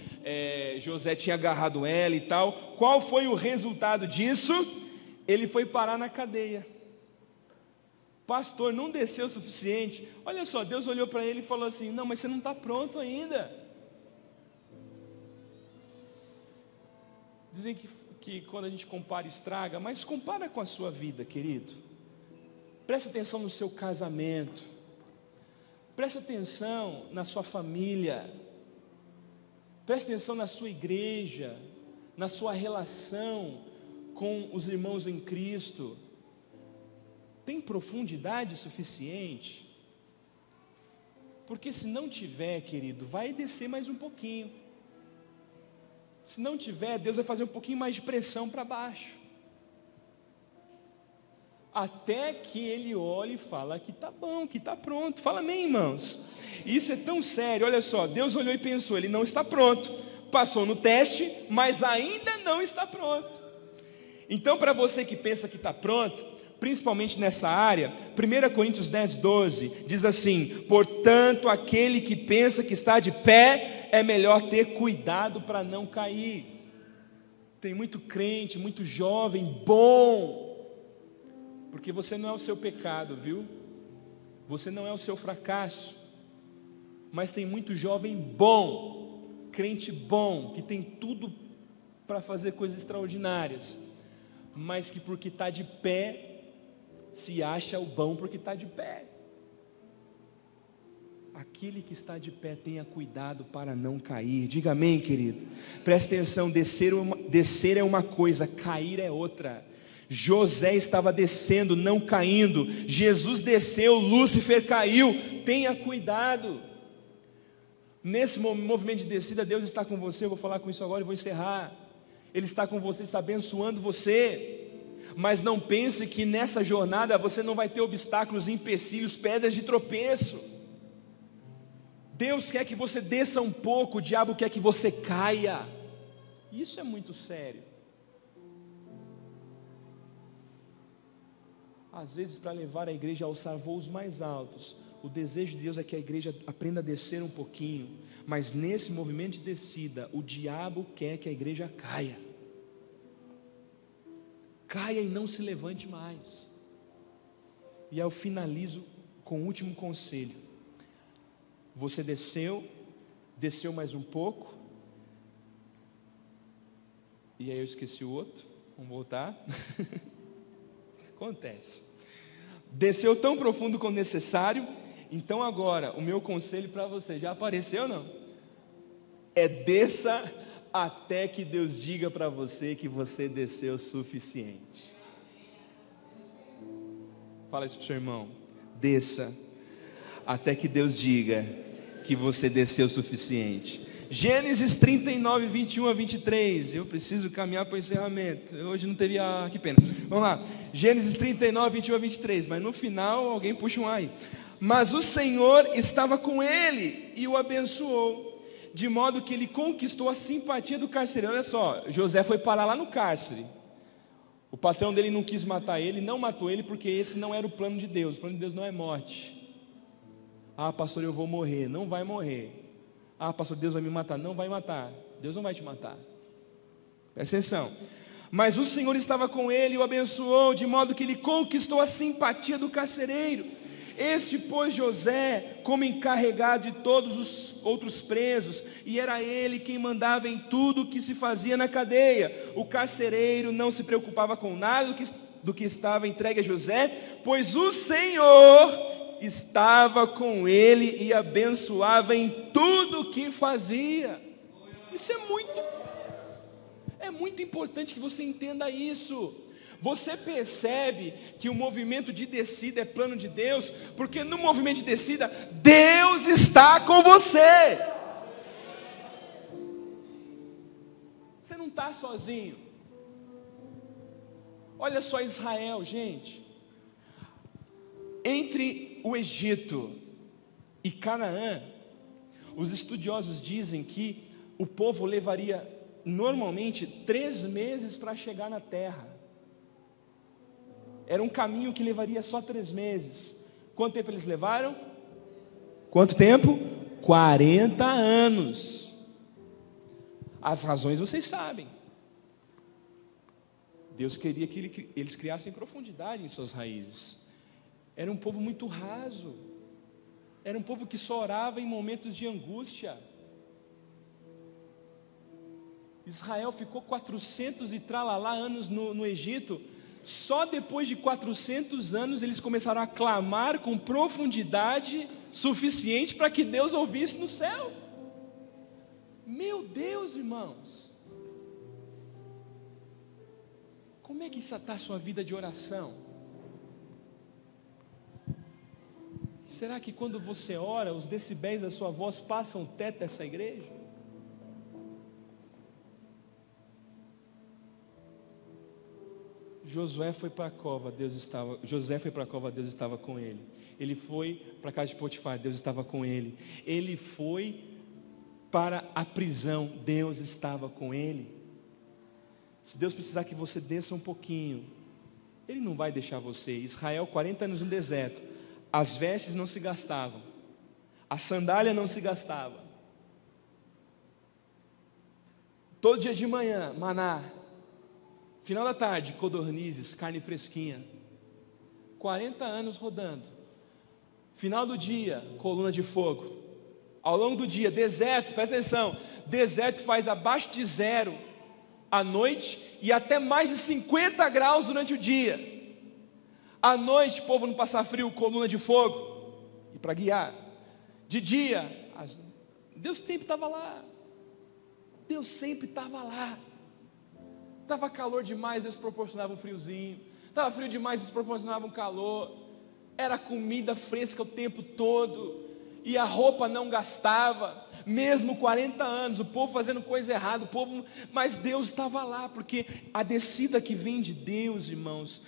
José tinha agarrado ela e tal. Qual foi o resultado disso? Ele foi parar na cadeia. Pastor, não desceu o suficiente. Olha só, Deus olhou para ele e falou assim: não, mas você não está pronto ainda. Dizem que quando a gente compara, estraga, mas compara com a sua vida, querido. Preste atenção no seu casamento, preste atenção na sua família, preste atenção na sua igreja, na sua relação com os irmãos em Cristo. Tem profundidade suficiente? Porque se não tiver, querido, vai descer mais um pouquinho. Se não tiver, Deus vai fazer um pouquinho mais de pressão para baixo, até que ele olhe e fala que está bom, que está pronto. Fala amém, irmãos. Isso é tão sério. Olha só, Deus olhou e pensou: ele não está pronto, passou no teste, mas ainda não está pronto. Então, para você que pensa que está pronto, principalmente nessa área, 1 Coríntios 10, 12, diz assim: portanto, aquele que pensa que está de pé, é melhor ter cuidado para não cair. Tem muito crente, muito jovem bom, porque você não é o seu pecado, viu? Você não é o seu fracasso, mas tem muito jovem bom, crente bom, que tem tudo para fazer coisas extraordinárias, mas que porque está de pé, se acha o bom porque está de pé. Aquele que está de pé, tenha cuidado para não cair. Diga amém, querido. Presta atenção, descer é uma coisa, cair é outra. José estava descendo, não caindo. Jesus desceu, Lúcifer caiu. Tenha cuidado. Nesse movimento de descida, Deus está com você. Eu vou falar com isso agora e vou encerrar. Ele está com você, está abençoando você. Mas não pense que nessa jornada você não vai ter obstáculos, empecilhos, pedras de tropeço. Deus quer que você desça um pouco, o diabo quer que você caia. Isso é muito sério. Às vezes, para levar a igreja a alçar voos mais altos, o desejo de Deus é que a igreja aprenda a descer um pouquinho, mas nesse movimento de descida, o diabo quer que a igreja caia. Caia e não se levante mais. E aí eu finalizo com o último conselho. Você desceu mais um pouco, e aí eu esqueci o outro, vamos voltar. Acontece. Desceu tão profundo quanto necessário. Então agora, o meu conselho para você, já apareceu ou não? É desça até que Deus diga para você que você desceu o suficiente. Fala isso para o seu irmão. Desça até que Deus diga que você desceu o suficiente. Gênesis 39, 21 a 23. Eu preciso caminhar para o encerramento. Hoje não teve, que pena. Vamos lá. Gênesis 39, 21 a 23. Mas no final alguém puxa um aí. Mas o Senhor estava com ele e o abençoou, de modo que ele conquistou a simpatia do carcereiro. Olha só, José foi parar lá no cárcere. O patrão dele não quis matar ele, não matou ele, porque esse não era o plano de Deus. O plano de Deus não é morte. Ah, pastor, eu vou morrer. Não vai morrer. Ah, pastor, Deus vai me matar. Não vai matar. Deus não vai te matar. Presta atenção. Mas o Senhor estava com ele e o abençoou, de modo que ele conquistou a simpatia do carcereiro. Este pôs José como encarregado de todos os outros presos, e era ele quem mandava em tudo o que se fazia na cadeia. O carcereiro não se preocupava com nada do que estava entregue a José, pois o Senhor estava com ele e abençoava em tudo o que fazia. Isso é muito importante que você entenda isso. Você percebe que o movimento de descida é plano de Deus, porque no movimento de descida, Deus está com você. Você não está sozinho. Olha só Israel, gente. Entre o Egito e Canaã, os estudiosos dizem que o povo levaria normalmente 3 meses para chegar na terra. Era um caminho que levaria só 3 meses. Quanto tempo eles levaram? Quanto tempo? 40 anos. As razões vocês sabem. Deus queria que eles criassem profundidade em suas raízes. Era um povo muito raso. Era um povo que só orava em momentos de angústia. Israel ficou 400 e tralalá anos no Egito. Só depois de 400 anos eles começaram a clamar com profundidade suficiente para que Deus ouvisse no céu. Meu Deus, irmãos. Como é que está a sua vida de oração? Será que quando você ora, os decibéis da sua voz passam o teto dessa igreja? José foi para a cova, Deus estava com ele. Ele foi para a casa de Potifar, Deus estava com ele. Ele foi para a prisão, Deus estava com ele. Se Deus precisar que você desça um pouquinho, Ele não vai deixar você. Israel, 40 anos no deserto, as vestes não se gastavam, a sandália não se gastava. Todo dia de manhã, maná. Final da tarde, codornizes, carne fresquinha. 40 anos rodando. Final do dia, coluna de fogo. Ao longo do dia, deserto, presta atenção, deserto faz abaixo de zero à noite e até mais de 50 graus durante o dia. À noite, o povo não passar frio, coluna de fogo, e para guiar. De dia, Deus sempre estava lá. Deus sempre estava lá. Estava calor demais, Deus proporcionava um friozinho. Estava frio demais, Deus proporcionava um calor. Era comida fresca o tempo todo. E a roupa não gastava. Mesmo 40 anos, o povo fazendo coisa errada, mas Deus estava lá, porque a descida que vem de Deus, irmãos,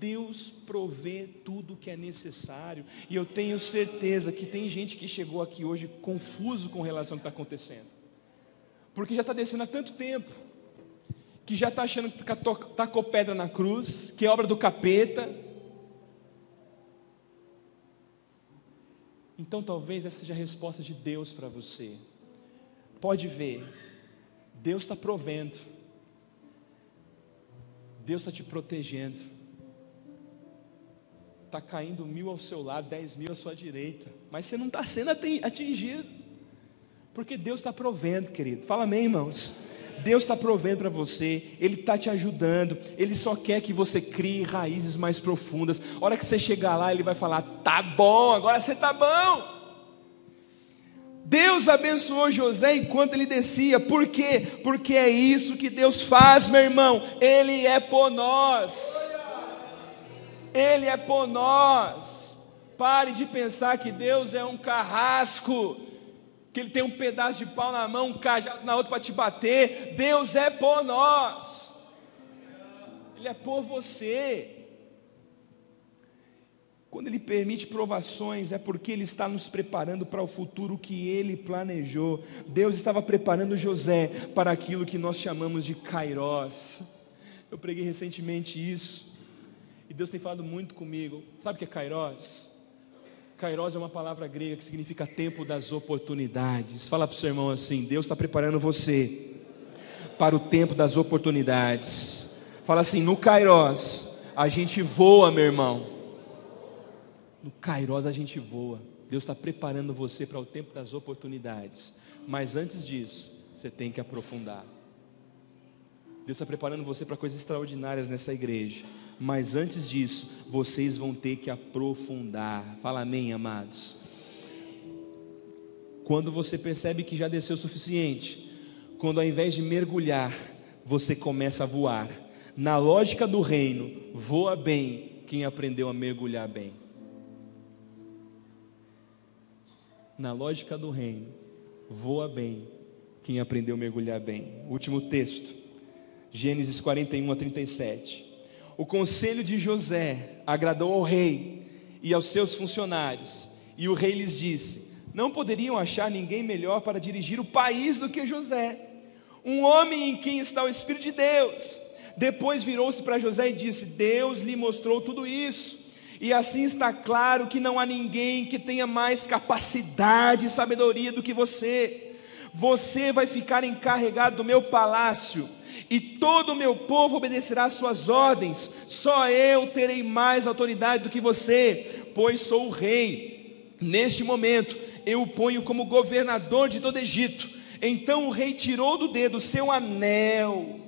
Deus provê tudo o que é necessário. E eu tenho certeza que tem gente que chegou aqui hoje confuso com relação ao que está acontecendo, porque já está descendo há tanto tempo, que já está achando que tacou pedra na cruz, que é obra do capeta. Então talvez essa seja a resposta de Deus para você. Pode ver, Deus está provendo, Deus está te protegendo. Está caindo 1000 ao seu lado, 10.000 à sua direita, mas você não está sendo atingido, porque Deus está provendo, querido. Fala amém, irmãos. Deus está provendo para você, Ele está te ajudando, Ele só quer que você crie raízes mais profundas. A hora que você chegar lá, Ele vai falar: tá bom, agora você está bom. Deus abençoou José enquanto ele descia. Por quê? Porque é isso que Deus faz, meu irmão. Ele é por nós. Ele é por nós. Pare de pensar que Deus é um carrasco, que Ele tem um pedaço de pau na mão, um cajado na outra para te bater. Deus é por nós. Ele é por você. Quando Ele permite provações, é porque Ele está nos preparando para o futuro que Ele planejou. Deus estava preparando José para aquilo que nós chamamos de Kairós. Eu preguei recentemente isso, e Deus tem falado muito comigo. Sabe o que é Kairós? Kairós é uma palavra grega que significa tempo das oportunidades. Fala para o seu irmão assim: Deus está preparando você para o tempo das oportunidades. Fala assim: no Kairós a gente voa, meu irmão. No Kairós a gente voa. Deus está preparando você para o tempo das oportunidades. Mas antes disso, você tem que aprofundar. Deus está preparando você para coisas extraordinárias nessa igreja. Mas antes disso, vocês vão ter que aprofundar. Fala amém, amados. Quando você percebe que já desceu o suficiente, quando ao invés de mergulhar, você começa a voar. Na lógica do reino, voa bem quem aprendeu a mergulhar bem. Na lógica do reino, voa bem quem aprendeu a mergulhar bem. Último texto, Gênesis 41 a 37. O conselho de José agradou ao rei e aos seus funcionários, e o rei lhes disse: não poderiam achar ninguém melhor para dirigir o país do que José, um homem em quem está o Espírito de Deus. Depois virou-se para José e disse: Deus lhe mostrou tudo isso, e assim está claro que não há ninguém que tenha mais capacidade e sabedoria do que você. Você vai ficar encarregado do meu palácio, e todo o meu povo obedecerá às suas ordens. Só eu terei mais autoridade do que você, pois sou o rei. Neste momento eu o ponho como governador de todo o Egito. Então o rei tirou do dedo seu anel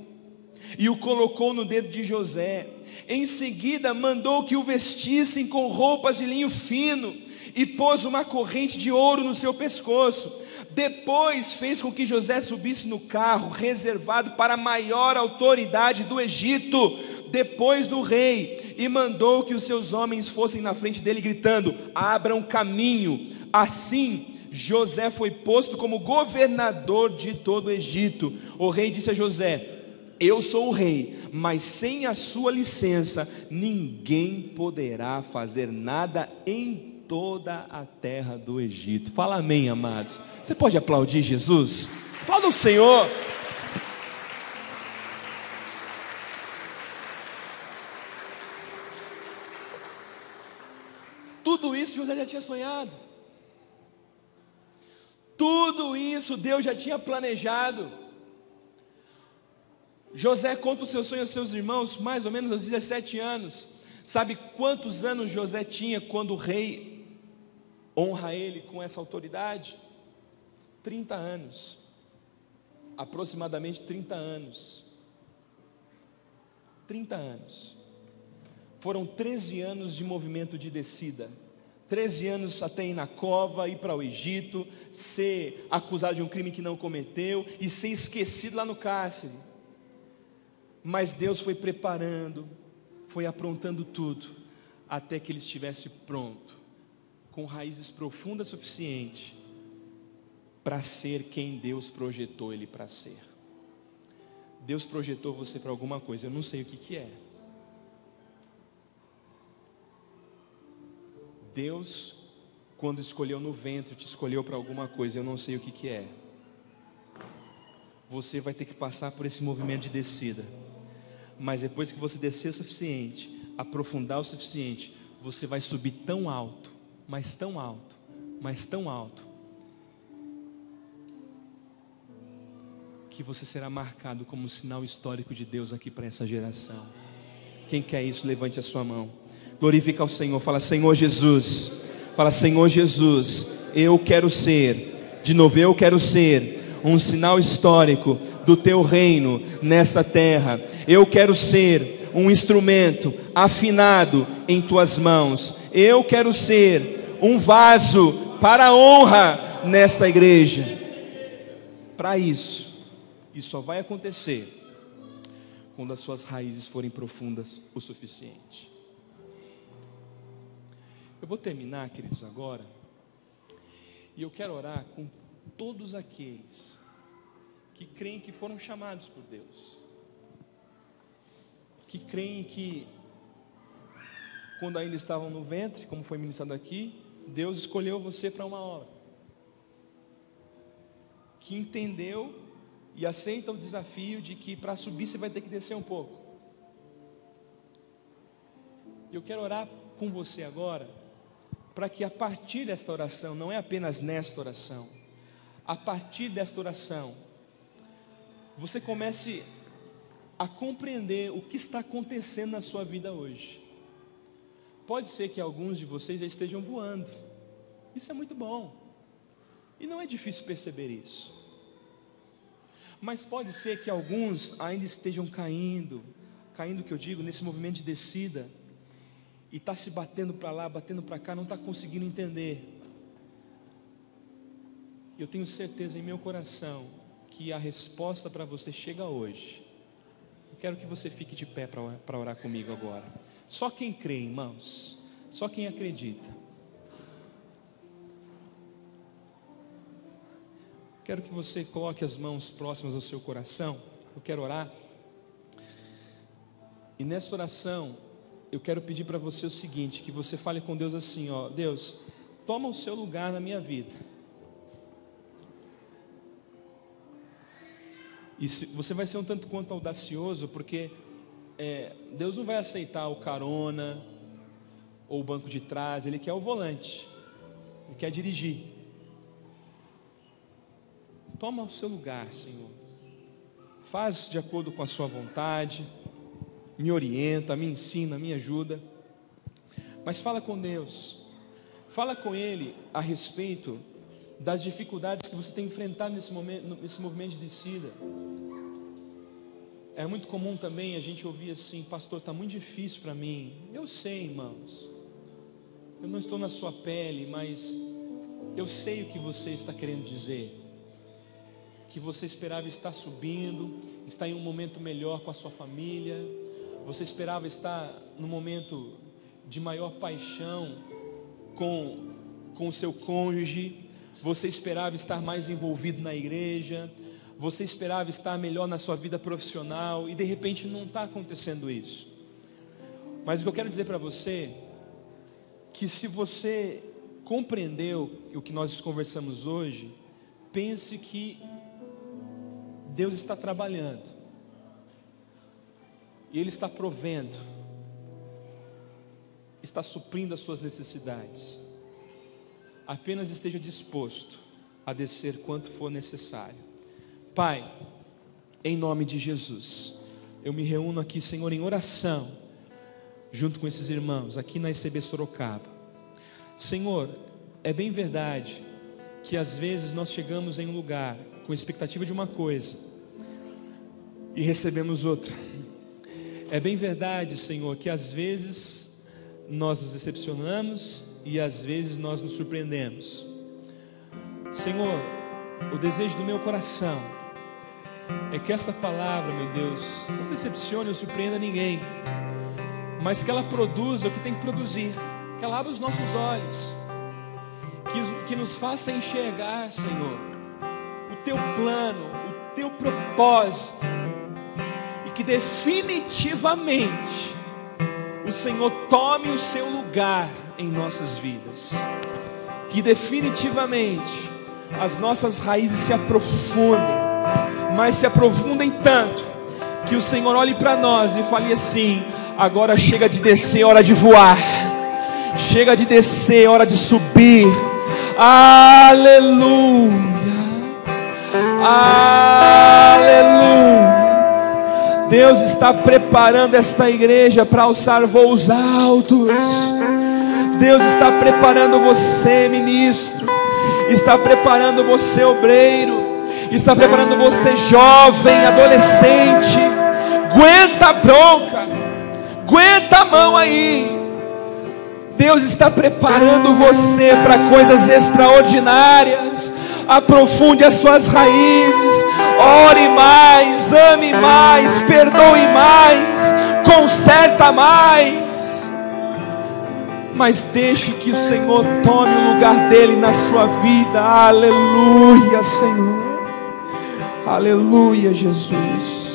e o colocou no dedo de José. Em seguida mandou que o vestissem com roupas de linho fino e pôs uma corrente de ouro no seu pescoço. Depois fez com que José subisse no carro reservado para a maior autoridade do Egito, depois do rei, e mandou que os seus homens fossem na frente dele gritando: abram caminho. Assim José foi posto como governador de todo o Egito. O rei disse a José: eu sou o rei, mas sem a sua licença ninguém poderá fazer nada em toda a terra do Egito. Fala amém, amados. Você pode aplaudir Jesus? Aplauda o Senhor. Tudo isso José já tinha sonhado. Tudo isso Deus já tinha planejado. José conta o seu sonho aos seus irmãos mais ou menos aos 17 anos. Sabe quantos anos José tinha quando o rei honra ele com essa autoridade? 30 anos. Aproximadamente 30 anos. 30 anos. Foram 13 anos de movimento de descida. 13 anos até ir na cova, ir para o Egito, ser acusado de um crime que não cometeu e ser esquecido lá no cárcere. Mas Deus foi preparando, foi aprontando tudo, até que ele estivesse pronto, com raízes profundas o suficiente para ser quem Deus projetou ele para ser. Deus projetou você para alguma coisa, eu não sei o que é. Deus, quando escolheu no ventre, te escolheu para alguma coisa, eu não sei o que é. Você vai ter que passar por esse movimento de descida, mas depois que você descer o suficiente, aprofundar o suficiente, você vai subir tão alto, mas tão alto, mas tão alto, que você será marcado como um sinal histórico de Deus aqui para essa geração. Quem quer isso, levante a sua mão. Glorifica ao Senhor, fala Senhor Jesus, fala Senhor Jesus, eu quero ser, de novo eu quero ser um sinal histórico do teu reino nessa terra. Eu quero ser um instrumento afinado em tuas mãos. Eu quero ser um vaso para a honra nesta igreja. Para isso só vai acontecer quando as suas raízes forem profundas o suficiente. Eu vou terminar, queridos, agora, e eu quero orar com todos aqueles que creem que foram chamados por Deus, que creem que quando ainda estavam no ventre, como foi ministrado aqui, Deus escolheu você para uma obra, que entendeu e aceita o desafio de que para subir você vai ter que descer um pouco. Eu quero orar com você agora, para que a partir desta oração, não é apenas nesta oração, a partir desta oração, você comece a compreender o que está acontecendo na sua vida hoje. Pode ser que alguns de vocês já estejam voando, isso é muito bom, e não é difícil perceber isso, mas pode ser que alguns ainda estejam caindo que eu digo, nesse movimento de descida, e está se batendo para lá, batendo para cá, não está conseguindo entender. Eu tenho certeza em meu coração que a resposta para você chega hoje. Eu quero que você fique de pé para orar comigo agora. Só quem crê, irmãos, só quem acredita. Quero que você coloque as mãos próximas ao seu coração. Eu quero orar. E nessa oração, eu quero pedir para você o seguinte, que você fale com Deus assim, ó, Deus, toma o seu lugar na minha vida. E você vai ser um tanto quanto audacioso, porque Deus não vai aceitar o carona, ou o banco de trás, Ele quer o volante, Ele quer dirigir. Toma o seu lugar, Senhor, faz de acordo com a sua vontade, me orienta, me ensina, me ajuda, mas fala com Deus, fala com Ele a respeito das dificuldades que você tem enfrentado nesse movimento de descida. É muito comum também a gente ouvir assim, pastor, está muito difícil para mim. Eu sei, irmãos, eu não estou na sua pele, mas eu sei o que você está querendo dizer, que você esperava estar subindo, estar em um momento melhor com a sua família, você esperava estar num momento de maior paixão com o seu cônjuge, você esperava estar mais envolvido na igreja, você esperava estar melhor na sua vida profissional, e de repente não está acontecendo isso. Mas o que eu quero dizer para você, que se você compreendeu o que nós conversamos hoje, pense que Deus está trabalhando, e Ele está provendo, está suprindo as suas necessidades. Apenas esteja disposto a descer quanto for necessário. Pai, em nome de Jesus, eu me reúno aqui, Senhor, em oração, junto com esses irmãos, aqui na ICB Sorocaba. Senhor, é bem verdade que às vezes nós chegamos em um lugar com expectativa de uma coisa e recebemos outra. É bem verdade, Senhor, que às vezes nós nos decepcionamos e às vezes nós nos surpreendemos. Senhor, o desejo do meu coração é que esta palavra, meu Deus, não decepcione ou surpreenda ninguém, mas que ela produza o que tem que produzir, que ela abra os nossos olhos, que nos faça enxergar, Senhor, o Teu plano, o Teu propósito, e que definitivamente o Senhor tome o seu lugar em nossas vidas, que definitivamente as nossas raízes se aprofundem, mas se aprofundem tanto, que o Senhor olhe para nós e fale assim: agora chega de descer, hora de voar, chega de descer, hora de subir. Aleluia, aleluia. Deus está preparando esta igreja para alçar voos altos. Deus está preparando você, ministro, está preparando você, obreiro, está preparando você, jovem, adolescente. Aguenta a bronca, aguenta a mão aí. Deus está preparando você para coisas extraordinárias. Aprofunde as suas raízes, ore mais, ame mais, perdoe mais, conserta mais, mas deixe que o Senhor tome o lugar dele na sua vida. Aleluia, Senhor, aleluia, Jesus.